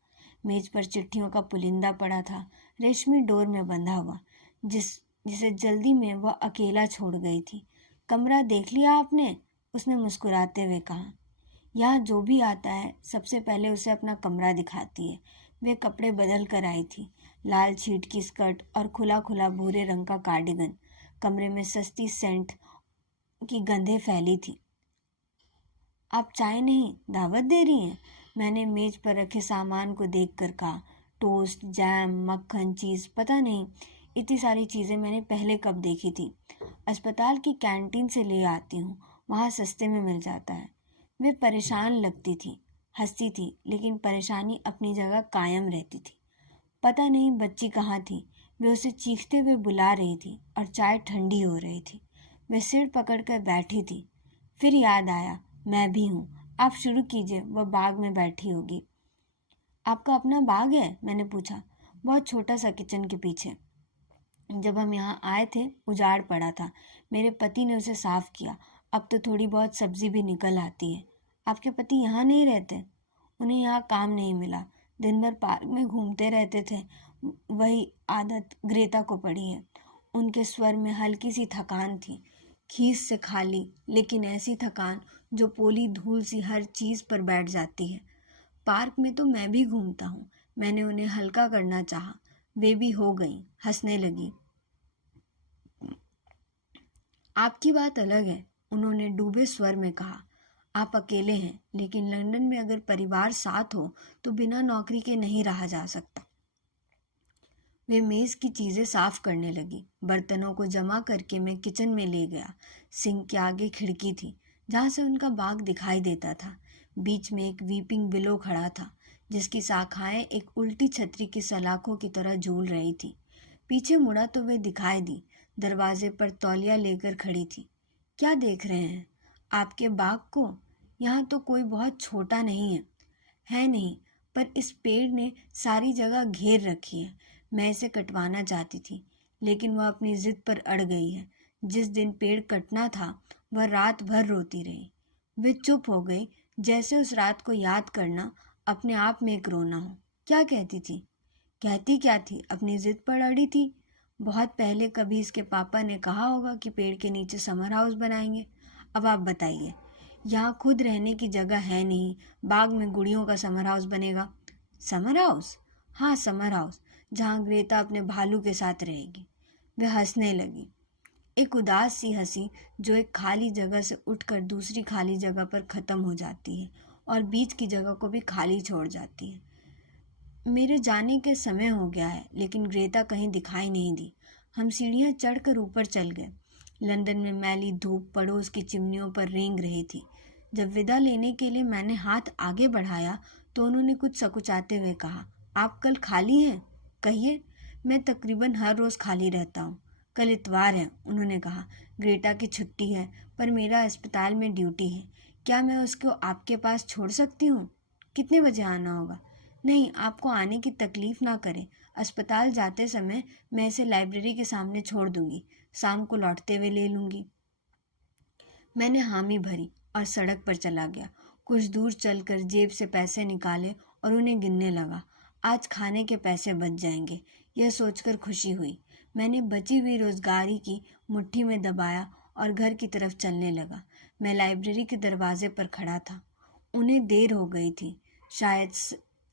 मेज पर चिट्ठियों का पुलिंदा पड़ा था, रेशमी डोर में बंधा हुआ, जिसे जल्दी में वह अकेला छोड़ गई थी। कमरा देख लिया आपने? उसने मुस्कुराते हुए कहा। यहाँ जो भी आता है, सबसे पहले उसे अपना कमरा दिखाती है। वे कपड़े बदल कर आई थी, लाल छीट की स्कर्ट और खुला खुला भूरे रंग का कार्डिगन। कमरे में सस्ती सेंट की गंधें फैली थी। आप चाय नहीं, दावत दे रही हैं? मैंने मेज पर रखे सामान को देखकर कहा। टोस्ट, जैम, मक्खन, चीज़, पता नहीं इतनी सारी चीज़ें मैंने पहले कब देखी थी। अस्पताल की कैंटीन से ले आती हूँ, वहाँ सस्ते में मिल जाता है। वे परेशान लगती थी, हंसती थी, लेकिन परेशानी अपनी जगह कायम रहती थी। पता नहीं बच्ची कहाँ थी। वे उसे चीखते हुए बुला रही थी और चाय ठंडी हो रही थी। वे सिर पकड़कर बैठी थी। फिर याद आया, मैं भी हूँ। आप शुरू कीजिए, वह बाग में बैठी होगी। आपका अपना बाग है? मैंने पूछा। बहुत छोटा सा, किचन के पीछे। जब हम यहाँ आए थे, उजाड़ पड़ा था। मेरे पति ने उसे साफ किया। अब तो थोड़ी बहुत सब्जी भी निकल आती है। आपके पति यहाँ नहीं रहते? उन्हें यहाँ काम नहीं मिला। दिन भर पार्क में घूमते रहते थे। वही आदत ग्रेता को पड़ी है। उनके स्वर में हल्की सी थकान थी, खीस से खाली, लेकिन ऐसी थकान जो पोली धूल सी हर चीज़ पर बैठ जाती है। पार्क में तो मैं भी घूमता हूँ। मैंने उन्हें हल्का करना चाहा। वे भी हो गई, हंसने लगी। आपकी बात अलग है, उन्होंने डूबे स्वर में कहा। आप अकेले हैं, लेकिन लंदन में अगर परिवार साथ हो तो बिना नौकरी के नहीं रहा जा सकता। वे मेज़ की चीज़ें साफ करने लगी। बर्तनों को जमा करके मैं किचन में ले गया। सिंक के आगे खिड़की थी, जहाँ से उनका बाग दिखाई देता था। बीच में एक वीपिंग विलो खड़ा था, जिसकी शाखाएं एक उल्टी छतरी की सलाखों की तरह झूल रही थी। पीछे मुड़ा तो वे दिखाई दी। दरवाजे पर तौलिया लेकर खड़ी थी। क्या देख रहे हैं? आपके बाग को? यहाँ तो कोई बहुत छोटा नहीं है। है नहीं, पर इस पेड़ ने सारी जगह घेर रखी है। मैं इसे कटवाना चाहती थी, लेकिन वह अपनी जिद पर अड़ गई है। जिस दिन पेड़ कटना था वह रात भर रोती रही। वे चुप हो गई, जैसे उस रात को याद करना अपने आप में एक रोना हो। क्या कहती थी? कहती क्या थी? अपनी जिद पर अड़ी थी। बहुत पहले कभी इसके पापा ने कहा होगा कि पेड़ के नीचे समर हाउस बनाएंगे। अब आप बताइए, यहाँ खुद रहने की जगह है नहीं, बाग में गुड़ियों का समर हाउस बनेगा। Summer house? हाँ, समर हाउस, जहाँ ग्रेटा अपने भालू के साथ रहेगी। वह हंसने लगी, एक उदास सी हंसी जो एक खाली जगह से उठकर दूसरी खाली जगह पर ख़त्म हो जाती है और बीच की जगह को भी खाली छोड़ जाती है। मेरे जाने के समय हो गया है, लेकिन ग्रेटा कहीं दिखाई नहीं दी। हम सीढ़ियाँ चढ़कर ऊपर चल गए। लंदन में मैली धूप पड़ोस की चिमनियों पर रेंग रही थी। जब विदा लेने के लिए मैंने हाथ आगे बढ़ाया तो उन्होंने कुछ सकुचाते हुए कहा, आप कल खाली हैं? कहिए, मैं तकरीबन हर रोज़ खाली रहता हूँ। कल इतवार है, उन्होंने कहा। ग्रेटा की छुट्टी है, पर मेरा अस्पताल में ड्यूटी है। क्या मैं उसको आपके पास छोड़ सकती हूँ? कितने बजे आना होगा? नहीं, आपको आने की तकलीफ़ ना करें। अस्पताल जाते समय मैं इसे लाइब्रेरी के सामने छोड़ दूंगी, शाम को लौटते हुए ले लूँगी। मैंने हामी भरी और सड़क पर चला गया। कुछ दूर चलकर जेब से पैसे निकाले और उन्हें गिनने लगा। आज खाने के पैसे बच जाएंगे, यह सोचकर खुशी हुई। मैंने बची हुई रोजगारी की मुट्ठी में दबाया और घर की तरफ चलने लगा। मैं लाइब्रेरी के दरवाजे पर खड़ा था। उन्हें देर हो गई थी, शायद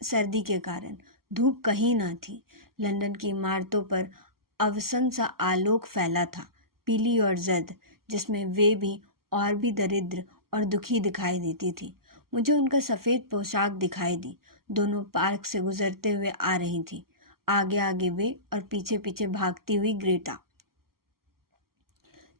सर्दी के कारण। धूप कहीं ना थी। लंदन की इमारतों पर अवसन सा आलोक फैला था, पीली और जर्द, जिसमें वे भी और भी दरिद्र और दुखी दिखाई देती थी। मुझे उनका सफ़ेद पोशाक दिखाई दी। दोनों पार्क से गुजरते हुए आ रही थी, आगे आगे वे और पीछे पीछे भागती हुई ग्रेटा।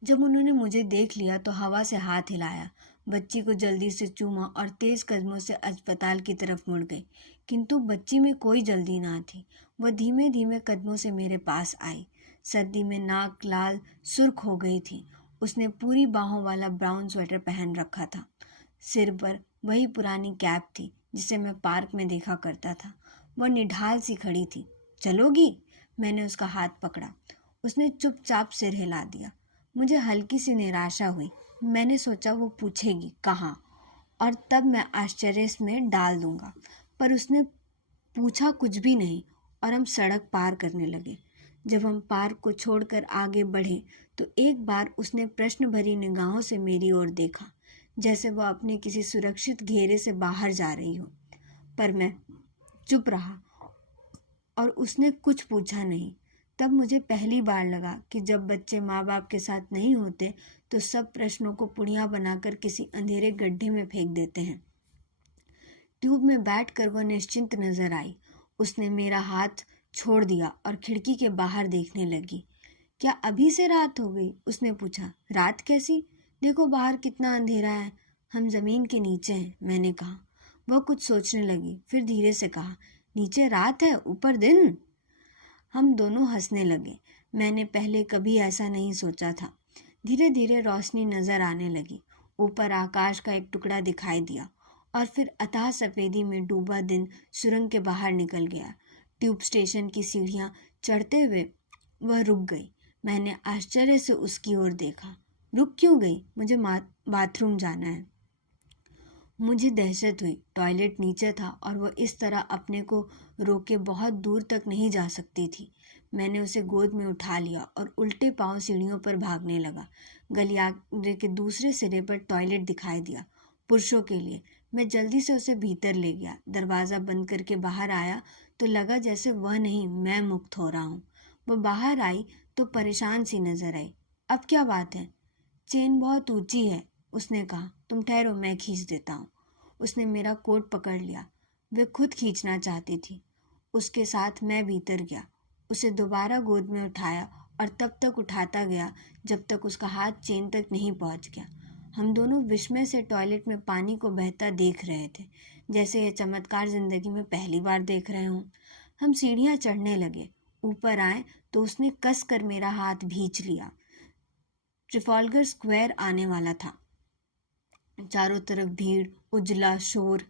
जब उन्होंने मुझे देख लिया तो हवा से हाथ हिलाया, बच्ची को जल्दी से चूमा और तेज कदमों से अस्पताल की तरफ मुड़ गई। किंतु बच्ची में कोई जल्दी ना थी। वह धीमे धीमे कदमों से मेरे पास आई। सर्दी में नाक लाल सुर्ख हो गई थी। उसने पूरी बाहों वाला ब्राउन स्वेटर पहन रखा था। सिर पर वही पुरानी कैप थी जिसे मैं पार्क में देखा करता था। वह निढाल सी खड़ी थी। चलोगी? मैंने उसका हाथ पकड़ा। उसने चुपचाप सिर हिला दिया। मुझे हल्की सी निराशा हुई। मैंने सोचा वो पूछेगी कहाँ, और तब मैं आश्चर्य में डाल दूंगा, पर उसने पूछा कुछ भी नहीं और हम सड़क पार करने लगे। जब हम पार्क को छोड़कर आगे बढ़े तो एक बार उसने प्रश्न भरी निगाहों से मेरी ओर देखा, जैसे वह अपने किसी सुरक्षित घेरे से बाहर जा रही हो। पर मैं चुप रहा और उसने कुछ पूछा नहीं। तब मुझे पहली बार लगा कि जब बच्चे माँ बाप के साथ नहीं होते तो सब प्रश्नों को पुड़िया बनाकर किसी अंधेरे गड्ढे में फेंक देते हैं। ट्यूब में बैठकर वह निश्चिंत नजर आई। उसने मेरा हाथ छोड़ दिया और खिड़की के बाहर देखने लगी। क्या अभी से रात हो गई? उसने पूछा। रात कैसी? देखो बाहर कितना अंधेरा है। हम जमीन के नीचे हैं, मैंने कहा। वह कुछ सोचने लगी, फिर धीरे से कहा, नीचे रात है, ऊपर दिन। हम दोनों हंसने लगे। मैंने पहले कभी ऐसा नहीं सोचा था। धीरे धीरे रोशनी नजर आने लगी। ऊपर आकाश का एक टुकड़ा दिखाई दिया और फिर अथाह सफेदी में डूबा दिन सुरंग के बाहर निकल गया। ट्यूब स्टेशन की सीढ़ियाँ चढ़ते हुए वह रुक गई। मैंने आश्चर्य से उसकी ओर देखा। रुक क्यों गई? मुझे बाथरूम जाना है। मुझे दहशत हुई। टॉयलेट नीचे था और वह इस तरह अपने को रोके बहुत दूर तक नहीं जा सकती थी। मैंने उसे गोद में उठा लिया और उल्टे पांव सीढ़ियों पर भागने लगा। गलियारे के दूसरे सिरे पर टॉयलेट दिखाई दिया, पुरुषों के लिए। मैं जल्दी से उसे भीतर ले गया। दरवाज़ा बंद करके बाहर आया तो लगा जैसे वह नहीं, मैं मुक्त हो रहा हूँ। वह बाहर आई तो परेशान सी नजर आई। अब क्या बात है? चेन बहुत ऊंची है, उसने कहा। तुम ठहरो, मैं खींच देता हूँ। उसने मेरा कोट पकड़ लिया। वे खुद खींचना चाहती थी। उसके साथ मैं भीतर गया, उसे दोबारा गोद में उठाया और तब तक उठाता गया जब तक उसका हाथ चेन तक नहीं पहुंच गया। हम दोनों विस्मय से टॉयलेट में पानी को बहता देख रहे थे, जैसे यह चमत्कार जिंदगी में पहली बार देख रहे हों। हम सीढ़ियाँ चढ़ने लगे। ऊपर आए तो उसने कस कर मेरा हाथ भींच लिया। ट्रिफॉल्गर स्क्वायर आने वाला था। चारों तरफ भीड़, उजला, शोर।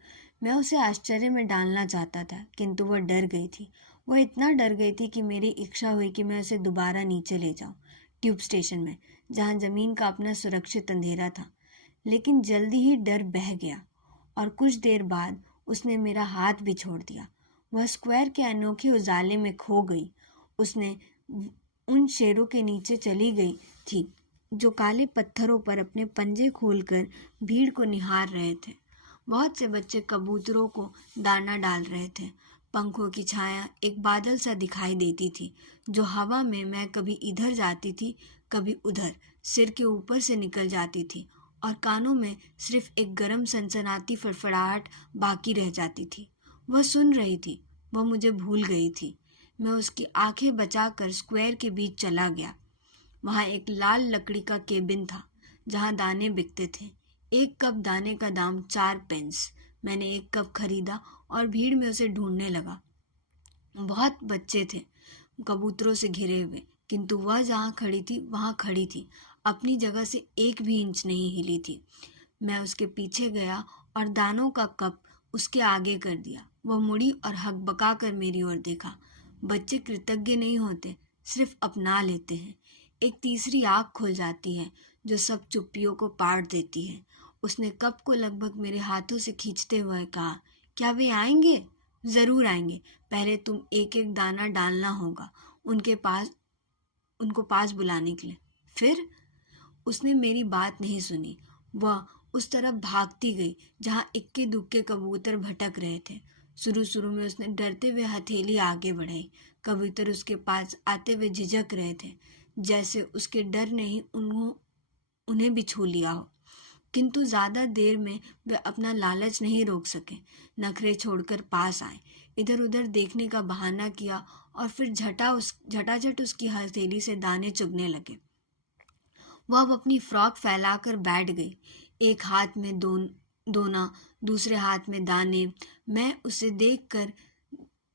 मैं उसे आश्चर्य में डालना चाहता था, किंतु वह डर गई थी। वह इतना डर गई थी कि मेरी इच्छा हुई कि मैं उसे दोबारा नीचे ले जाऊं। ट्यूब स्टेशन में जहाँ ज़मीन का अपना सुरक्षित अंधेरा था। लेकिन जल्दी ही डर बह गया और कुछ देर बाद उसने मेरा हाथ भी छोड़ दिया। वह स्क्वायर के अनोखे उजाले में खो गई। उसने उन शेरों के नीचे चली गई थी जो काले पत्थरों पर अपने पंजे खोलकर भीड़ को निहार रहे थे। बहुत से बच्चे कबूतरों को दाना डाल रहे थे। पंखों की छाया एक बादल सा दिखाई देती थी जो हवा में मैं कभी इधर जाती थी, कभी उधर, सिर के ऊपर से निकल जाती थी और कानों में सिर्फ एक गरम सनसनाती फड़फड़ाहट बाकी रह जाती थी। वह सुन रही थी, वह मुझे भूल गई थी। मैं उसकी आंखें बचाकर स्क्वायर के बीच चला गया। वहाँ एक लाल लकड़ी का केबिन था जहाँ दाने बिकते थे। एक कप दाने का दाम 4 पेंस। मैंने एक कप खरीदा और भीड़ में उसे ढूंढने लगा। बहुत बच्चे थे कबूतरों से घिरे हुए, किंतु वह जहाँ खड़ी थी वहाँ खड़ी थी, अपनी जगह से एक भी इंच नहीं हिली थी। मैं उसके पीछे गया और दानों का कप उसके आगे कर दिया। वह मुड़ी और हकबका कर मेरी ओर देखा। बच्चे कृतज्ञ नहीं होते, सिर्फ अपना लेते हैं। एक तीसरी आँख खुल जाती है जो सब चुप्पियों को पाट देती है। उसने कप को लगभग मेरे हाथों से खींचते हुए कहा, क्या वे आएंगे? ज़रूर आएंगे। पहले तुम एक एक दाना डालना होगा उनको पास बुलाने के लिए। फिर उसने मेरी बात नहीं सुनी। वह उस तरफ भागती गई जहाँ इक्के दुक्के कबूतर भटक रहे थे। शुरू में उसने डरते हुए हथेली आगे बढ़ाई। कबूतर उसके पास आते हुए झिझक रहे थे, जैसे उसके डर ने ही उन्हें भी छू लिया हो। किंतु ज़्यादा देर में वे अपना लालच नहीं रोक सके। नखरे छोड़कर पास आए, इधर उधर देखने का बहाना किया और फिर झटाझट उसकी हथेली से दाने चुगने लगे। वह अब अपनी फ्रॉक फैलाकर बैठ गई, एक हाथ में दोना, दूसरे हाथ में दाने। मैं उसे देखकर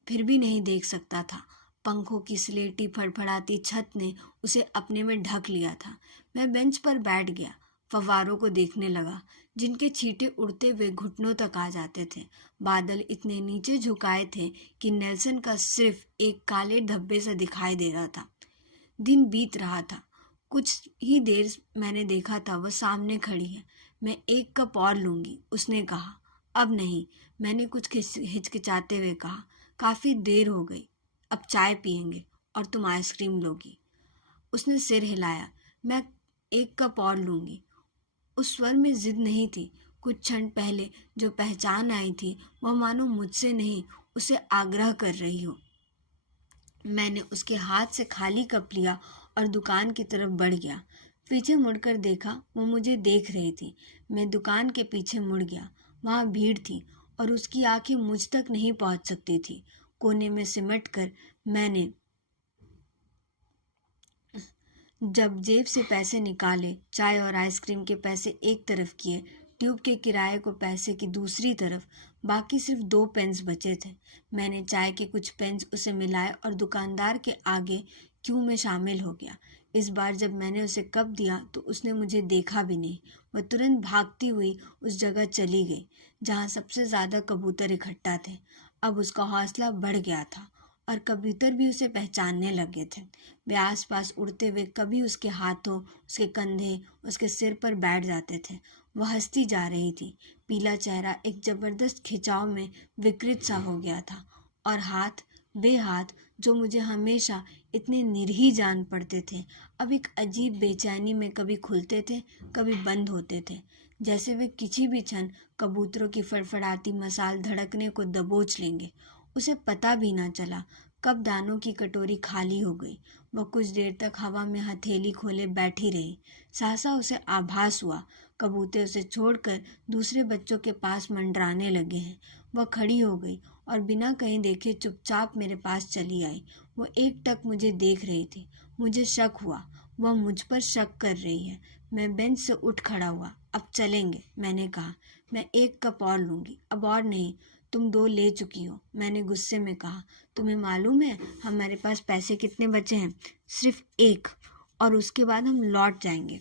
फिर भी नहीं देख सकता था। पंखों की स्लेटी फड़फड़ाती छत ने उसे अपने में ढक लिया था। मैं बेंच पर बैठ गया, फव्वारों को देखने लगा जिनके छींटे उड़ते हुए घुटनों तक आ जाते थे। बादल इतने नीचे झुकाए थे कि नेल्सन का सिर्फ एक काले धब्बे सा दिखाई दे रहा था। दिन बीत रहा था। कुछ ही देर मैंने देखा था वह सामने खड़ी है। मैं एक कप और लूँगी, उसने कहा। अब नहीं, मैंने कुछ हिचकिचाते हुए कहा। काफ़ी देर हो गई, अब चाय पियेंगे और तुम आइसक्रीम लोगी। उसने सिर हिलाया। मैं एक कप और लूँगी। उस स्वर में जिद नहीं थी। कुछ क्षण पहले जो पहचान आई थी वह मानो मुझसे नहीं, उसे आग्रह कर रही हो। मैंने उसके हाथ से खाली कप लिया और दुकान की तरफ बढ़ गया। पीछे मुड़कर देखा, वो मुझे देख रही थी। मैं दुकान के पीछे मुड़ गया। वहाँ भीड़ थी और उसकी आंखें मुझ तक नहीं पहुँच सकती थी। कोने में सिमट कर मैंने जब जेब से पैसे निकाले, चाय और आइसक्रीम के पैसे एक तरफ किए, ट्यूब के किराए को पैसे की दूसरी तरफ, बाकी सिर्फ 2 पेंस बचे थे। मैंने चाय के कुछ पेंस उसे मिलाए और दुकानदार के आगे क्यू में शामिल हो गया। इस बार जब मैंने उसे कप दिया तो उसने मुझे देखा भी नहीं। वह तुरंत भागती हुई उस जगह चली गई जहाँ सबसे ज़्यादा कबूतर इकट्ठा थे। अब उसका हौसला बढ़ गया था और कबूतर भी उसे पहचानने लगे थे। वे आसपास उड़ते हुए कभी उसके हाथों, उसके कंधे, उसके सिर पर बैठ जाते थे। वह हंसती जा रही थी। पीला चेहरा एक जबरदस्त खिंचाव में विकृत सा हो गया था और वे हाथ जो मुझे हमेशा इतने निरीह जान पड़ते थे, अब एक अजीब बेचैनी में कभी खुलते थे, कभी बंद होते थे, जैसे वे किसी भी क्षण कबूतरों की फड़फड़ाती मसाल धड़कने को दबोच लेंगे। उसे पता भी ना चला कब दानों की कटोरी खाली हो गई। वह कुछ देर तक हवा में हथेली खोले बैठी रही। सहसा उसे आभास हुआ कबूतर उसे छोड़कर दूसरे बच्चों के पास मंडराने लगे हैं। वह खड़ी हो गई और बिना कहीं देखे चुपचाप मेरे पास चली आई। वह एकटक मुझे देख रही थी। मुझे शक हुआ, वह मुझ पर शक कर रही है। मैं बेंच से उठ खड़ा हुआ। अब चलेंगे, मैंने कहा। मैं एक कप और लूँगी, अब और नहीं, तुम 2 ले चुकी हो, मैंने गुस्से में कहा। तुम्हें मालूम है हमारे पास पैसे कितने बचे हैं? सिर्फ 1, और उसके बाद हम लौट जाएंगे।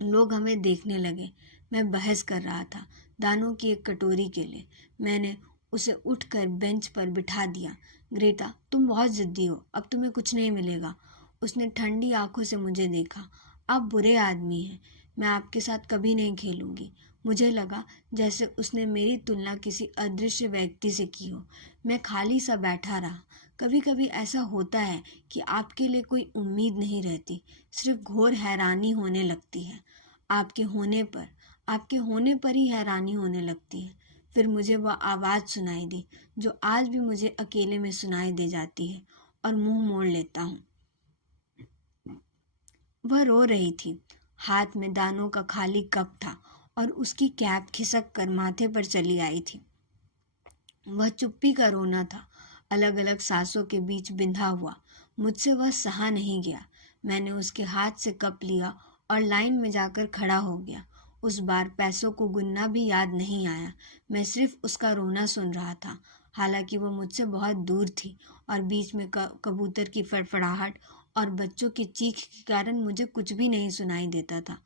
लोग हमें देखने लगे। मैं बहस कर रहा था दानों की एक कटोरी के लिए। मैंने उसे उठकर बेंच पर बिठा दिया। ग्रेटा, तुम बहुत जिद्दी हो, अब तुम्हें कुछ नहीं मिलेगा। उसने ठंडी आंखों से मुझे देखा। आप बुरे आदमी हैं, मैं आपके साथ कभी नहीं खेलूंगी। मुझे लगा जैसे उसने मेरी तुलना किसी अदृश्य व्यक्ति से की हो। मैं खाली सा बैठा रहा। कभी कभी ऐसा होता है कि आपके लिए कोई उम्मीद नहीं रहती, सिर्फ घोर हैरानी होने लगती है। आपके होने पर आपके होने पर ही हैरानी होने लगती है। फिर मुझे वह आवाज़ सुनाई दी जो आज भी मुझे अकेले में सुनाई दे जाती है, और मुंह मोड़ लेता हूँ। वह रो रही थी। हाथ में दानों का खाली कप था और उसकी कैप खिसक कर माथे पर चली आई थी। वह चुप्पी का रोना था, अलग अलग सांसों के बीच बिंधा हुआ। मुझसे वह सहा नहीं गया। मैंने उसके हाथ से कप लिया और लाइन में जाकर खड़ा हो गया। उस बार पैसों को गिनना भी याद नहीं आया। मैं सिर्फ उसका रोना सुन रहा था। हालांकि वो मुझसे बहुत दूर थी और बीच में कबूतर की फड़फड़ाहट और बच्चों की चीख के कारण मुझे कुछ भी नहीं सुनाई देता था।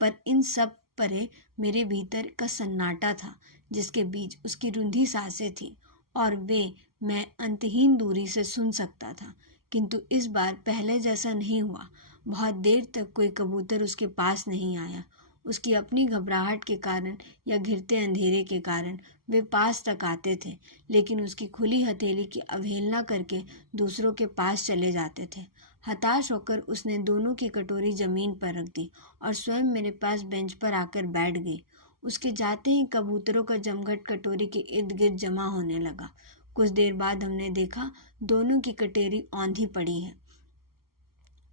पर इन सब परे मेरे भीतर का सन्नाटा था, जिसके बीच उसकी रुंधी सांसें थी, और वे मैं अंतहीन दूरी से सुन सकता था। किंतु इस बार पहले जैसा नहीं हुआ। बहुत देर तक कोई कबूतर उसके पास नहीं आया। उसकी अपनी घबराहट के कारण या घिरते अंधेरे के कारण वे पास तक आते थे, लेकिन उसकी खुली हथेली की अवहेलना करके दूसरों के पास चले जाते थे। हताश होकर उसने दोनों की कटोरी जमीन पर रख दी और स्वयं मेरे पास बेंच पर आकर बैठ गई। उसके जाते ही कबूतरों का जमघट कटोरी के इर्द गिर्द जमा होने लगा। कुछ देर बाद हमने देखा दोनों की कटोरी औंधी पड़ी है,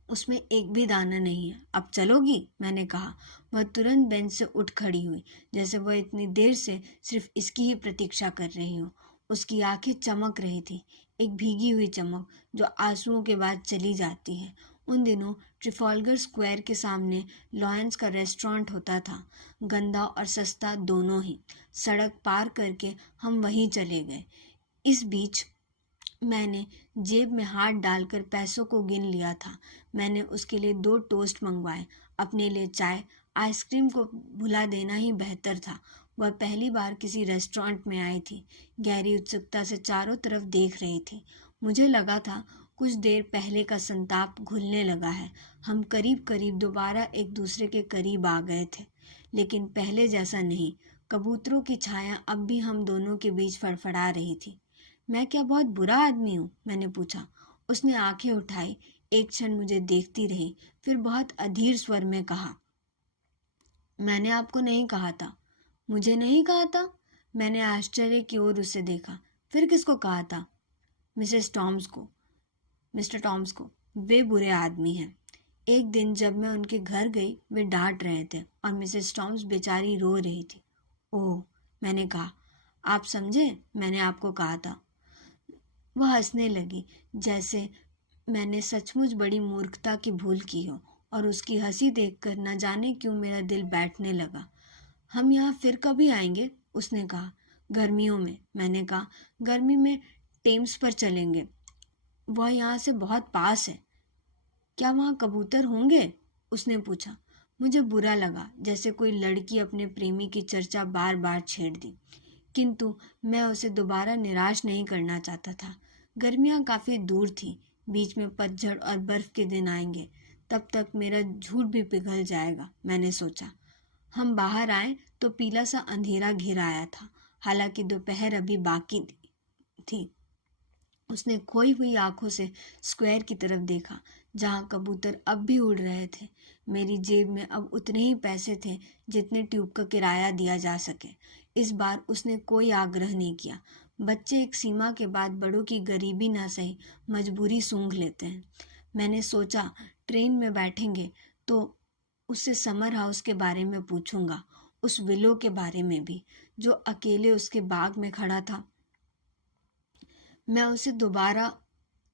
उसमें एक भी दाना नहीं है। अब चलोगी? मैंने कहा। वह तुरंत बेंच से उठ खड़ी हुई, जैसे वह इतनी देर से सिर्फ इसकी ही प्रतीक्षा कर रही हो। उसकी आंखें चमक रही थी, एक भीगी हुई चमक जो आंसुओं के बाद चली जाती है। उन दिनों ट्रिफॉल्गर स्क्वायर के सामने लॉयंस का रेस्टोरेंट होता था, गंदा और सस्ता दोनों ही। सड़क पार करके हम वहीं चले गए। इस बीच मैंने जेब में हाथ डालकर पैसों को गिन लिया था। मैंने उसके लिए 2 टोस्ट मंगवाए, अपने लिए चाय। आइसक्रीम को भुला देना ही बेहतर था। वह पहली बार किसी रेस्टोरेंट में आई थी, गहरी उत्सुकता से चारों तरफ देख रही थी। मुझे लगा था कुछ देर पहले का संताप घुलने लगा है। हम करीब करीब दोबारा एक दूसरे के करीब आ गए थे, लेकिन पहले जैसा नहीं। कबूतरों की छाया अब भी हम दोनों के बीच फड़फड़ा रही थी। मैं क्या बहुत बुरा आदमी हूँ? मैंने पूछा। उसने आंखें उठाई, एक क्षण मुझे देखती रही, फिर बहुत अधीर स्वर में कहा, मैंने आपको नहीं कहा था। मुझे नहीं कहा था? मैंने आश्चर्य की ओर उसे देखा। फिर किसको कहा था? मिसेस टॉम्स को, मिस्टर टॉम्स को। वे बुरे आदमी हैं। एक दिन जब मैं उनके घर गई, वे डांट रहे थे और मिसेस टॉम्स बेचारी रो रही थी। ओह, मैंने कहा। आप समझे, मैंने आपको कहा था। वह हंसने लगी, जैसे मैंने सचमुच बड़ी मूर्खता की भूल की हो, और उसकी हंसी देखकर न जाने क्यों मेरा दिल बैठने लगा। हम यहाँ फिर कभी आएंगे? उसने कहा। गर्मियों में, मैंने कहा। गर्मी में टेम्स पर चलेंगे, वह यहाँ से बहुत पास है। क्या वहाँ कबूतर होंगे? उसने पूछा। मुझे बुरा लगा, जैसे कोई लड़की अपने प्रेमी की चर्चा बार बार छेड़ दी, किंतु मैं उसे दोबारा निराश नहीं करना चाहता था। गर्मियाँ काफ़ी दूर थीं, बीच में पतझड़ और बर्फ़ के दिन आएंगे। तब तक मेरा झूठ भी पिघल जाएगा, मैंने सोचा। हम बाहर आए तो पीला सा अंधेरा घिर आया था, हालांकि दोपहर अभी बाकी थी। उसने खोई हुई आंखों से स्क्वायर की तरफ देखा, जहां कबूतर अब भी उड़ रहे थे। मेरी जेब में अब उतने ही पैसे थे जितने ट्यूब का किराया दिया जा सके। इस बार उसने कोई आग्रह नहीं किया। बच्चे एक सीमा के बाद बड़ों की गरीबी ना सही मजबूरी सूंघ लेते हैं। मैंने सोचा ट्रेन में बैठेंगे तो उससे समर हाउस के बारे में पूछूंगा, उस विलो के बारे में भी, जो अकेले उसके बाग में खड़ा था। मैं उसे दोबारा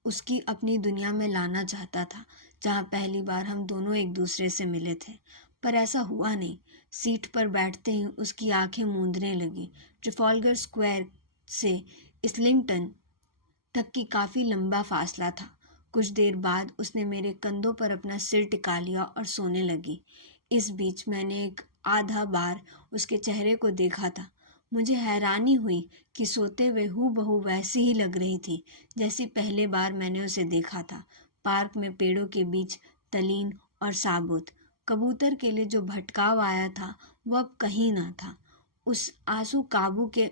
उसकी अपनी दुनिया में लाना चाहता था, जहाँ पहली बार हम दोनों एक दूसरे से मिले थे। पर ऐसा हुआ नहीं। सीट पर बैठते ही उसकी आंखें मूंदने लगी। ट्रिफॉल्गर स्क्वायर से इस्लिंगटन तक की काफ़ी लंबा फासला था। कुछ देर बाद उसने मेरे कंधों पर अपना सिर टिका लिया और सोने लगी। इस बीच मैंने एक आधा बार उसके चेहरे को देखा था। मुझे हैरानी हुई कि सोते हुए हूबहू वैसी ही लग रही थी जैसी पहले बार मैंने उसे देखा था, पार्क में पेड़ों के बीच, तल्लीन और साबुत। कबूतर के लिए जो भटकाव आया था वह अब कहीं ना था। उस आंसू काबू के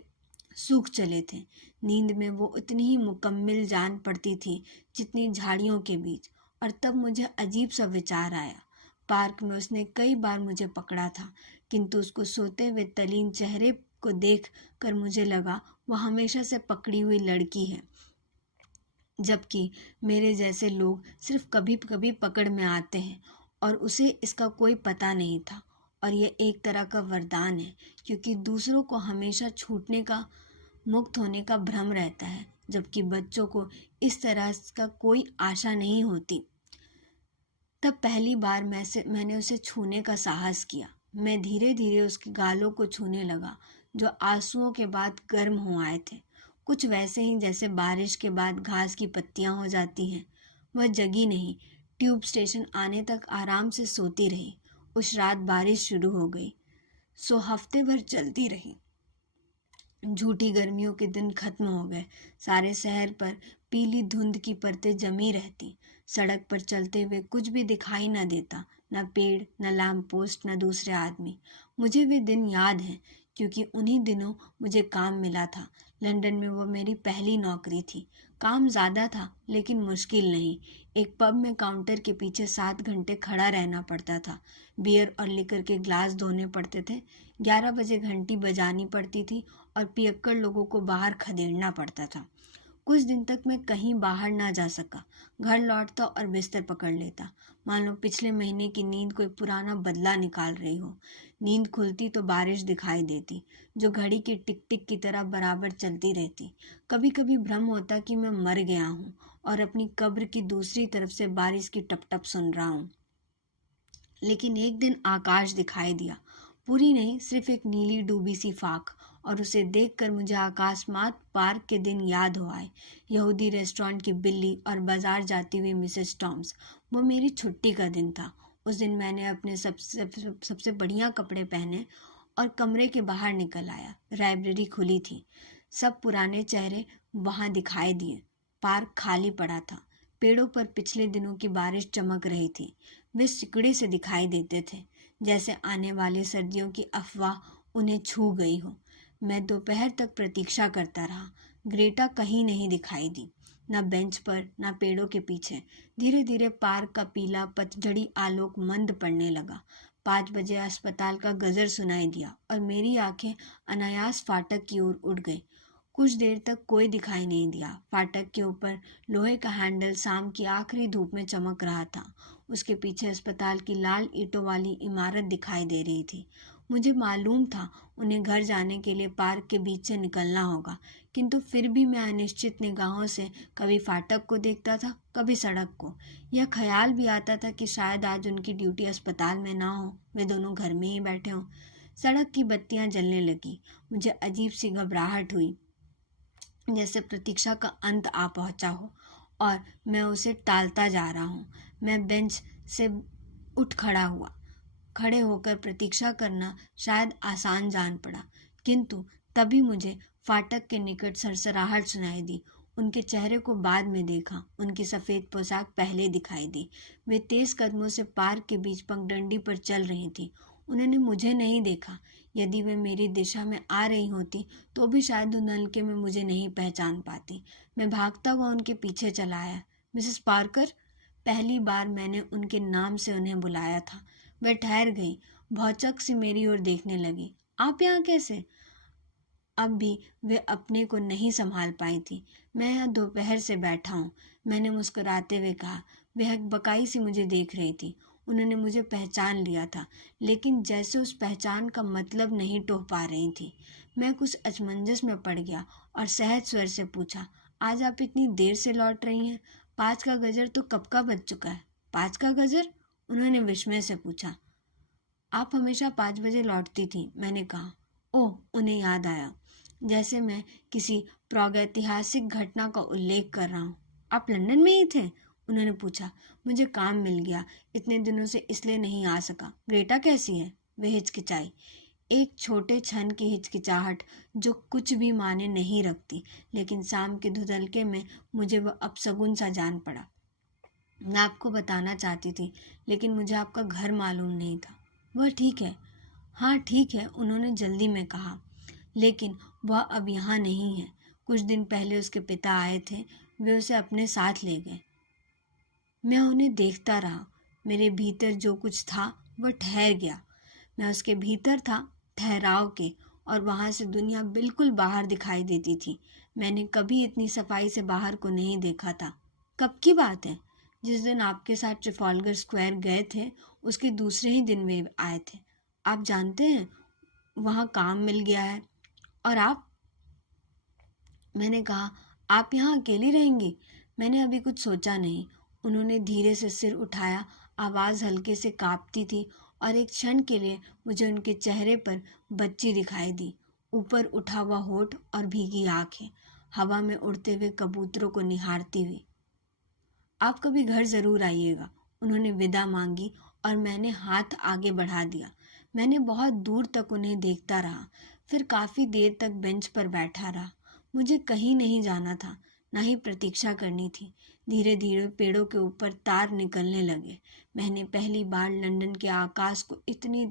सूख चले थे। नींद में वो उतनी ही मुकम्मिल जान पड़ती थी जितनी झाड़ियों के बीच। और तब मुझे अजीब सा विचार आया। पार्क में उसने कई बार मुझे पकड़ा था, किंतु उसको सोते हुए तल्लीन चेहरे को देख कर मुझे लगा वह हमेशा से पकड़ी हुई लड़की है, जबकि मेरे जैसे लोग सिर्फ कभी कभी पकड़ में आते हैं और उसे इसका कोई पता नहीं था। और यह एक तरह का वरदान है, क्योंकि दूसरों को हमेशा छूटने का, मुक्त होने का भ्रम रहता है, जबकि बच्चों को इस तरह का कोई आशा नहीं होती। तब पहली बार मैंने उसे छूने का साहस किया। मैं धीरे धीरे उसके गालों को छूने लगा, जो आंसुओं के बाद गर्म हो आए थे, कुछ वैसे ही जैसे बारिश के बाद घास की पत्तियां हो जाती हैं। वह जगी नहीं, ट्यूब स्टेशन आने तक आराम से सोती रही। उस रात बारिश शुरू हो गई, सो हफ्ते भर चलती रही। झूठी गर्मियों के दिन खत्म हो गए। सारे शहर पर पीली धुंध की परतें जमी रहती। सड़क पर चलते हुए कुछ भी दिखाई न देता, न पेड़, न लैंप पोस्ट, न दूसरे आदमी। मुझे वे दिन याद हैं, क्योंकि उन्हीं दिनों मुझे काम मिला था। लंदन में वो मेरी पहली नौकरी थी। काम ज़्यादा था लेकिन मुश्किल नहीं। एक पब में काउंटर के पीछे 7 घंटे खड़ा रहना पड़ता था। बियर और लिकर के ग्लास धोने पड़ते थे। 11 बजे घंटी बजानी पड़ती थी और पियक्कड़ लोगों को बाहर खदेड़ना पड़ता था। कुछ दिन तक मैं कहीं बाहर ना जा सका। घर लौटता और बिस्तर पकड़ लेता, मान लो पिछले महीने की नींद कोई पुराना बदला निकाल रही हो। नींद खुलती तो बारिश दिखाई देती, जो घड़ी की टिक टिक की तरह बराबर चलती रहती। कभी कभी भ्रम होता कि मैं मर गया हूँ और अपनी कब्र की दूसरी तरफ से बारिश की टप टप सुन रहा हूँ। लेकिन एक दिन आकाश दिखाई दिया, पूरी नहीं, सिर्फ एक नीली डूबी सी फाक। और उसे देखकर मुझे अकस्मात पार्क के दिन याद हो आए। यहूदी रेस्टोरेंट की बिल्ली और बाजार जाती हुई मिसेस टॉम्स। वो मेरी छुट्टी का दिन था। उस दिन मैंने अपने सबसे बढ़िया कपड़े पहने और कमरे के बाहर निकल आया। लाइब्रेरी खुली थी। सब पुराने चेहरे वहां दिखाई दिए। पार्क खाली पड़ा था। पेड़ों पर पिछले दिनों की बारिश चमक रही थी। वे सिकड़ी से दिखाई देते थे, जैसे आने वाली सर्दियों की अफवाह उन्हें छू गई हो। मैं दोपहर तक प्रतीक्षा करता रहा। ग्रेटा कहीं नहीं दिखाई दी, न बेंच पर, न पेड़ों के पीछे। धीरे धीरे पार्क का पीला पतझड़ी आलोक मंद पड़ने लगा। 5 बजे अस्पताल का गजर सुनाई दिया और मेरी आंखें अनायास फाटक की ओर उड़ गई। कुछ देर तक कोई दिखाई नहीं दिया। फाटक के ऊपर लोहे का हैंडल शाम की आखिरी धूप में चमक रहा था। उसके पीछे अस्पताल की लाल ईंटों वाली इमारत दिखाई दे रही थी। मुझे मालूम था उन्हें घर जाने के लिए पार्क के बीच से निकलना होगा, किंतु फिर भी मैं अनिश्चित निगाहों से कभी फाटक को देखता था, कभी सड़क को। यह ख्याल भी आता था कि शायद आज उनकी ड्यूटी अस्पताल में ना हो, वे दोनों घर में ही बैठे हों। सड़क की बत्तियां जलने लगी। मुझे अजीब सी घबराहट हुई, जैसे प्रतीक्षा का अंत आ पहुंचा हो और मैं उसे टालता जा रहा हूँ। मैं बेंच से उठ खड़ा हुआ। खड़े होकर प्रतीक्षा करना शायद आसान जान पड़ा, किंतु तभी मुझे फाटक के निकट सरसराहट सुनाई दी। उनके चेहरे को बाद में देखा। उनकी सफ़ेद पोशाक पहले दिखाई दी। वे तेज कदमों से पार्क के बीच पगडंडी पर चल रही थी। उन्होंने मुझे नहीं देखा। यदि वे मेरी दिशा में आ रही होती तो भी शायद धुंधलके में मुझे नहीं पहचान पाती। मैं भागता हुआ उनके पीछे चला आया। मिसेस पार्कर, पहली बार मैंने उनके नाम से उन्हें बुलाया था। वह ठहर गई, भौचक सी मेरी ओर देखने लगी। आप यहाँ कैसे? अब भी वे अपने को नहीं संभाल पाई थी। मैं यहाँ दोपहर से बैठा हूँ, मैंने मुस्कुराते हुए कहा। वे हकबकाई सी मुझे देख रही थी। उन्होंने मुझे पहचान लिया था, लेकिन जैसे उस पहचान का मतलब नहीं टोह पा रही थी। मैं कुछ अचमंजस में पड़ गया और सहज स्वर से पूछा, आज आप इतनी देर से लौट रही हैं? 5 का गजर तो कब का बज चुका है। 5 का गजर? उन्होंने विस्मय से पूछा। आप हमेशा 5 बजे लौटती थी, मैंने कहा। ओह, उन्हें याद आया, जैसे मैं किसी प्रागैतिहासिक घटना का उल्लेख कर रहा हूँ। आप लंदन में ही थे? उन्होंने पूछा। मुझे काम मिल गया, इतने दिनों से इसलिए नहीं आ सका। ग्रेटा कैसी है? वे हिचकिचाई। एक छोटे क्षण की हिचकिचाहट जो कुछ भी माने नहीं रखती, लेकिन शाम के धुंधलके में मुझे वह अपशगुन सा जान पड़ा। मैं आपको बताना चाहती थी, लेकिन मुझे आपका घर मालूम नहीं था। वह ठीक है। हाँ ठीक है, उन्होंने जल्दी में कहा, लेकिन वह अब यहाँ नहीं है। कुछ दिन पहले उसके पिता आए थे, वे उसे अपने साथ ले गए। मैं उन्हें देखता रहा। मेरे भीतर जो कुछ था वह ठहर गया। मैं उसके भीतर था, ठहराव के, और वहाँ से दुनिया बिल्कुल बाहर दिखाई देती थी। मैंने कभी इतनी सफाई से बाहर को नहीं देखा था। कब की बात है? जिस दिन आपके साथ ट्रिफॉल्गर स्क्वायर गए थे, उसके दूसरे ही दिन वे आए थे। आप जानते हैं, वहाँ काम मिल गया है। और आप? मैंने कहा, आप यहाँ अकेली रहेंगी? मैंने अभी कुछ सोचा नहीं। उन्होंने धीरे से सिर उठाया। आवाज़ हल्के से कांपती थी और एक क्षण के लिए मुझे उनके चेहरे पर बच्ची दिखाई दी। ऊपर उठा हुआ होठ और भीगी आंखें, हवा में उड़ते हुए कबूतरों को निहारती हुई। आप कभी घर ज़रूर आइएगा। उन्होंने विदा मांगी और मैंने हाथ आगे बढ़ा दिया। मैंने बहुत दूर तक उन्हें देखता रहा, फिर काफ़ी देर तक बेंच पर बैठा रहा। मुझे कहीं नहीं जाना था, ना ही प्रतीक्षा करनी थी। धीरे धीरे पेड़ों के ऊपर तार निकलने लगे। मैंने पहली बार लंदन के आकाश को इतने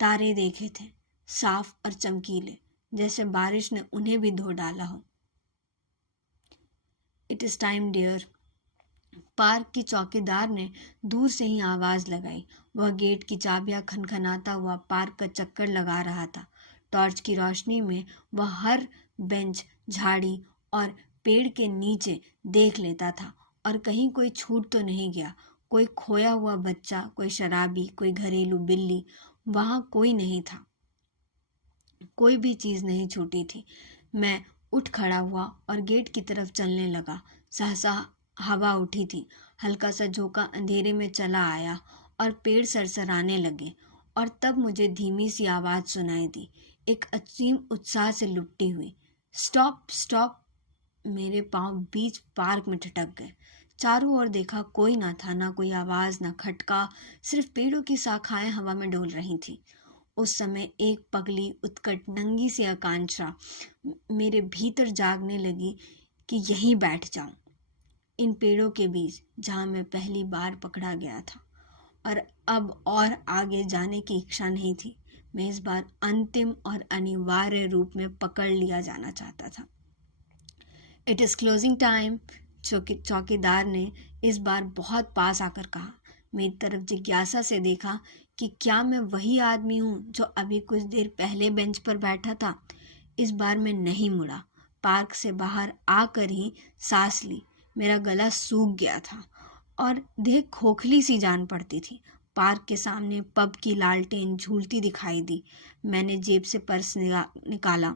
तारे देखे थे, साफ और चमकीले, जैसे बारिश ने उन्हें भी धो डाला हो। It is time dear. Park की चौकीदार ने दूर से ही आवाज़ लगाई। वह गेट की चाबियां खनखनाता हुआ पार्क का चक्कर लगा रहा था। टॉर्च की रोशनी में वह हर बेंच, झाड़ी और पेड़ के नीचे देख लेता था, और कहीं कोई छूट तो नहीं गया। कोई खोया हुआ बच्चा, कोई शराबी, कोई घरेलू बिल्ली, वहाँ कोई नहीं था। कोई भी चीज़ नहीं छूटी थी। मैं उठ खड़ा हुआ और गेट की तरफ चलने लगा। सहसा हवा उठी थी। हल्का सा झोंका अंधेरे में चला आया और पेड़ सरसराने लगे। और तब मुझे धीमी सी आवाज़ सुनाई दी, एक असीम उत्साह से लुटती हुई, स्टॉप स्टॉप। मेरे पांव बीच पार्क में ठिठक गए। चारों ओर देखा, कोई ना था, ना कोई आवाज़, ना खटका, सिर्फ पेड़ों की शाखाएं हवा में डोल रही थीं। उस समय एक पगली, उत्कट, नंगी सी आकांक्षा मेरे भीतर जागने लगी कि यहीं बैठ जाऊं, इन पेड़ों के बीच, जहां मैं पहली बार पकड़ा गया था। और अब और आगे जाने की इच्छा नहीं थी। मैं इस बार अंतिम और अनिवार्य रूप में पकड़ लिया जाना चाहता था। इट इज़ क्लोजिंग टाइम, चौकीदार ने इस बार बहुत पास आकर कहा। मेरी तरफ जिज्ञासा से देखा कि क्या मैं वही आदमी हूँ जो अभी कुछ देर पहले बेंच पर बैठा था। इस बार मैं नहीं मुड़ा। पार्क से बाहर आकर ही सांस ली। मेरा गला सूख गया था और देह खोखली सी जान पड़ती थी। पार्क के सामने पब की लालटेन झूलती दिखाई दी। मैंने जेब से पर्स निकाला।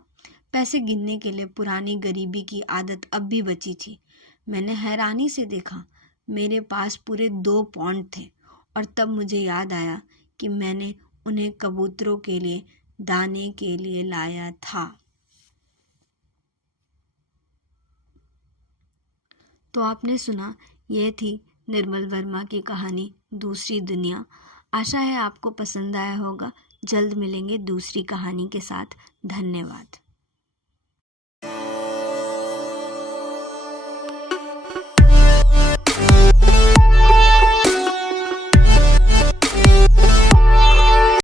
पैसे गिनने के लिए पुरानी गरीबी की आदत अब भी बची थी। मैंने हैरानी से देखा, मेरे पास पूरे 2 पौंड थे। और तब मुझे याद आया कि मैंने उन्हें कबूतरों के लिए दाने के लिए लाया था। तो आपने सुना, यह थी निर्मल वर्मा की कहानी दूसरी दुनिया। आशा है आपको पसंद आया होगा। जल्द मिलेंगे दूसरी कहानी के साथ। धन्यवाद।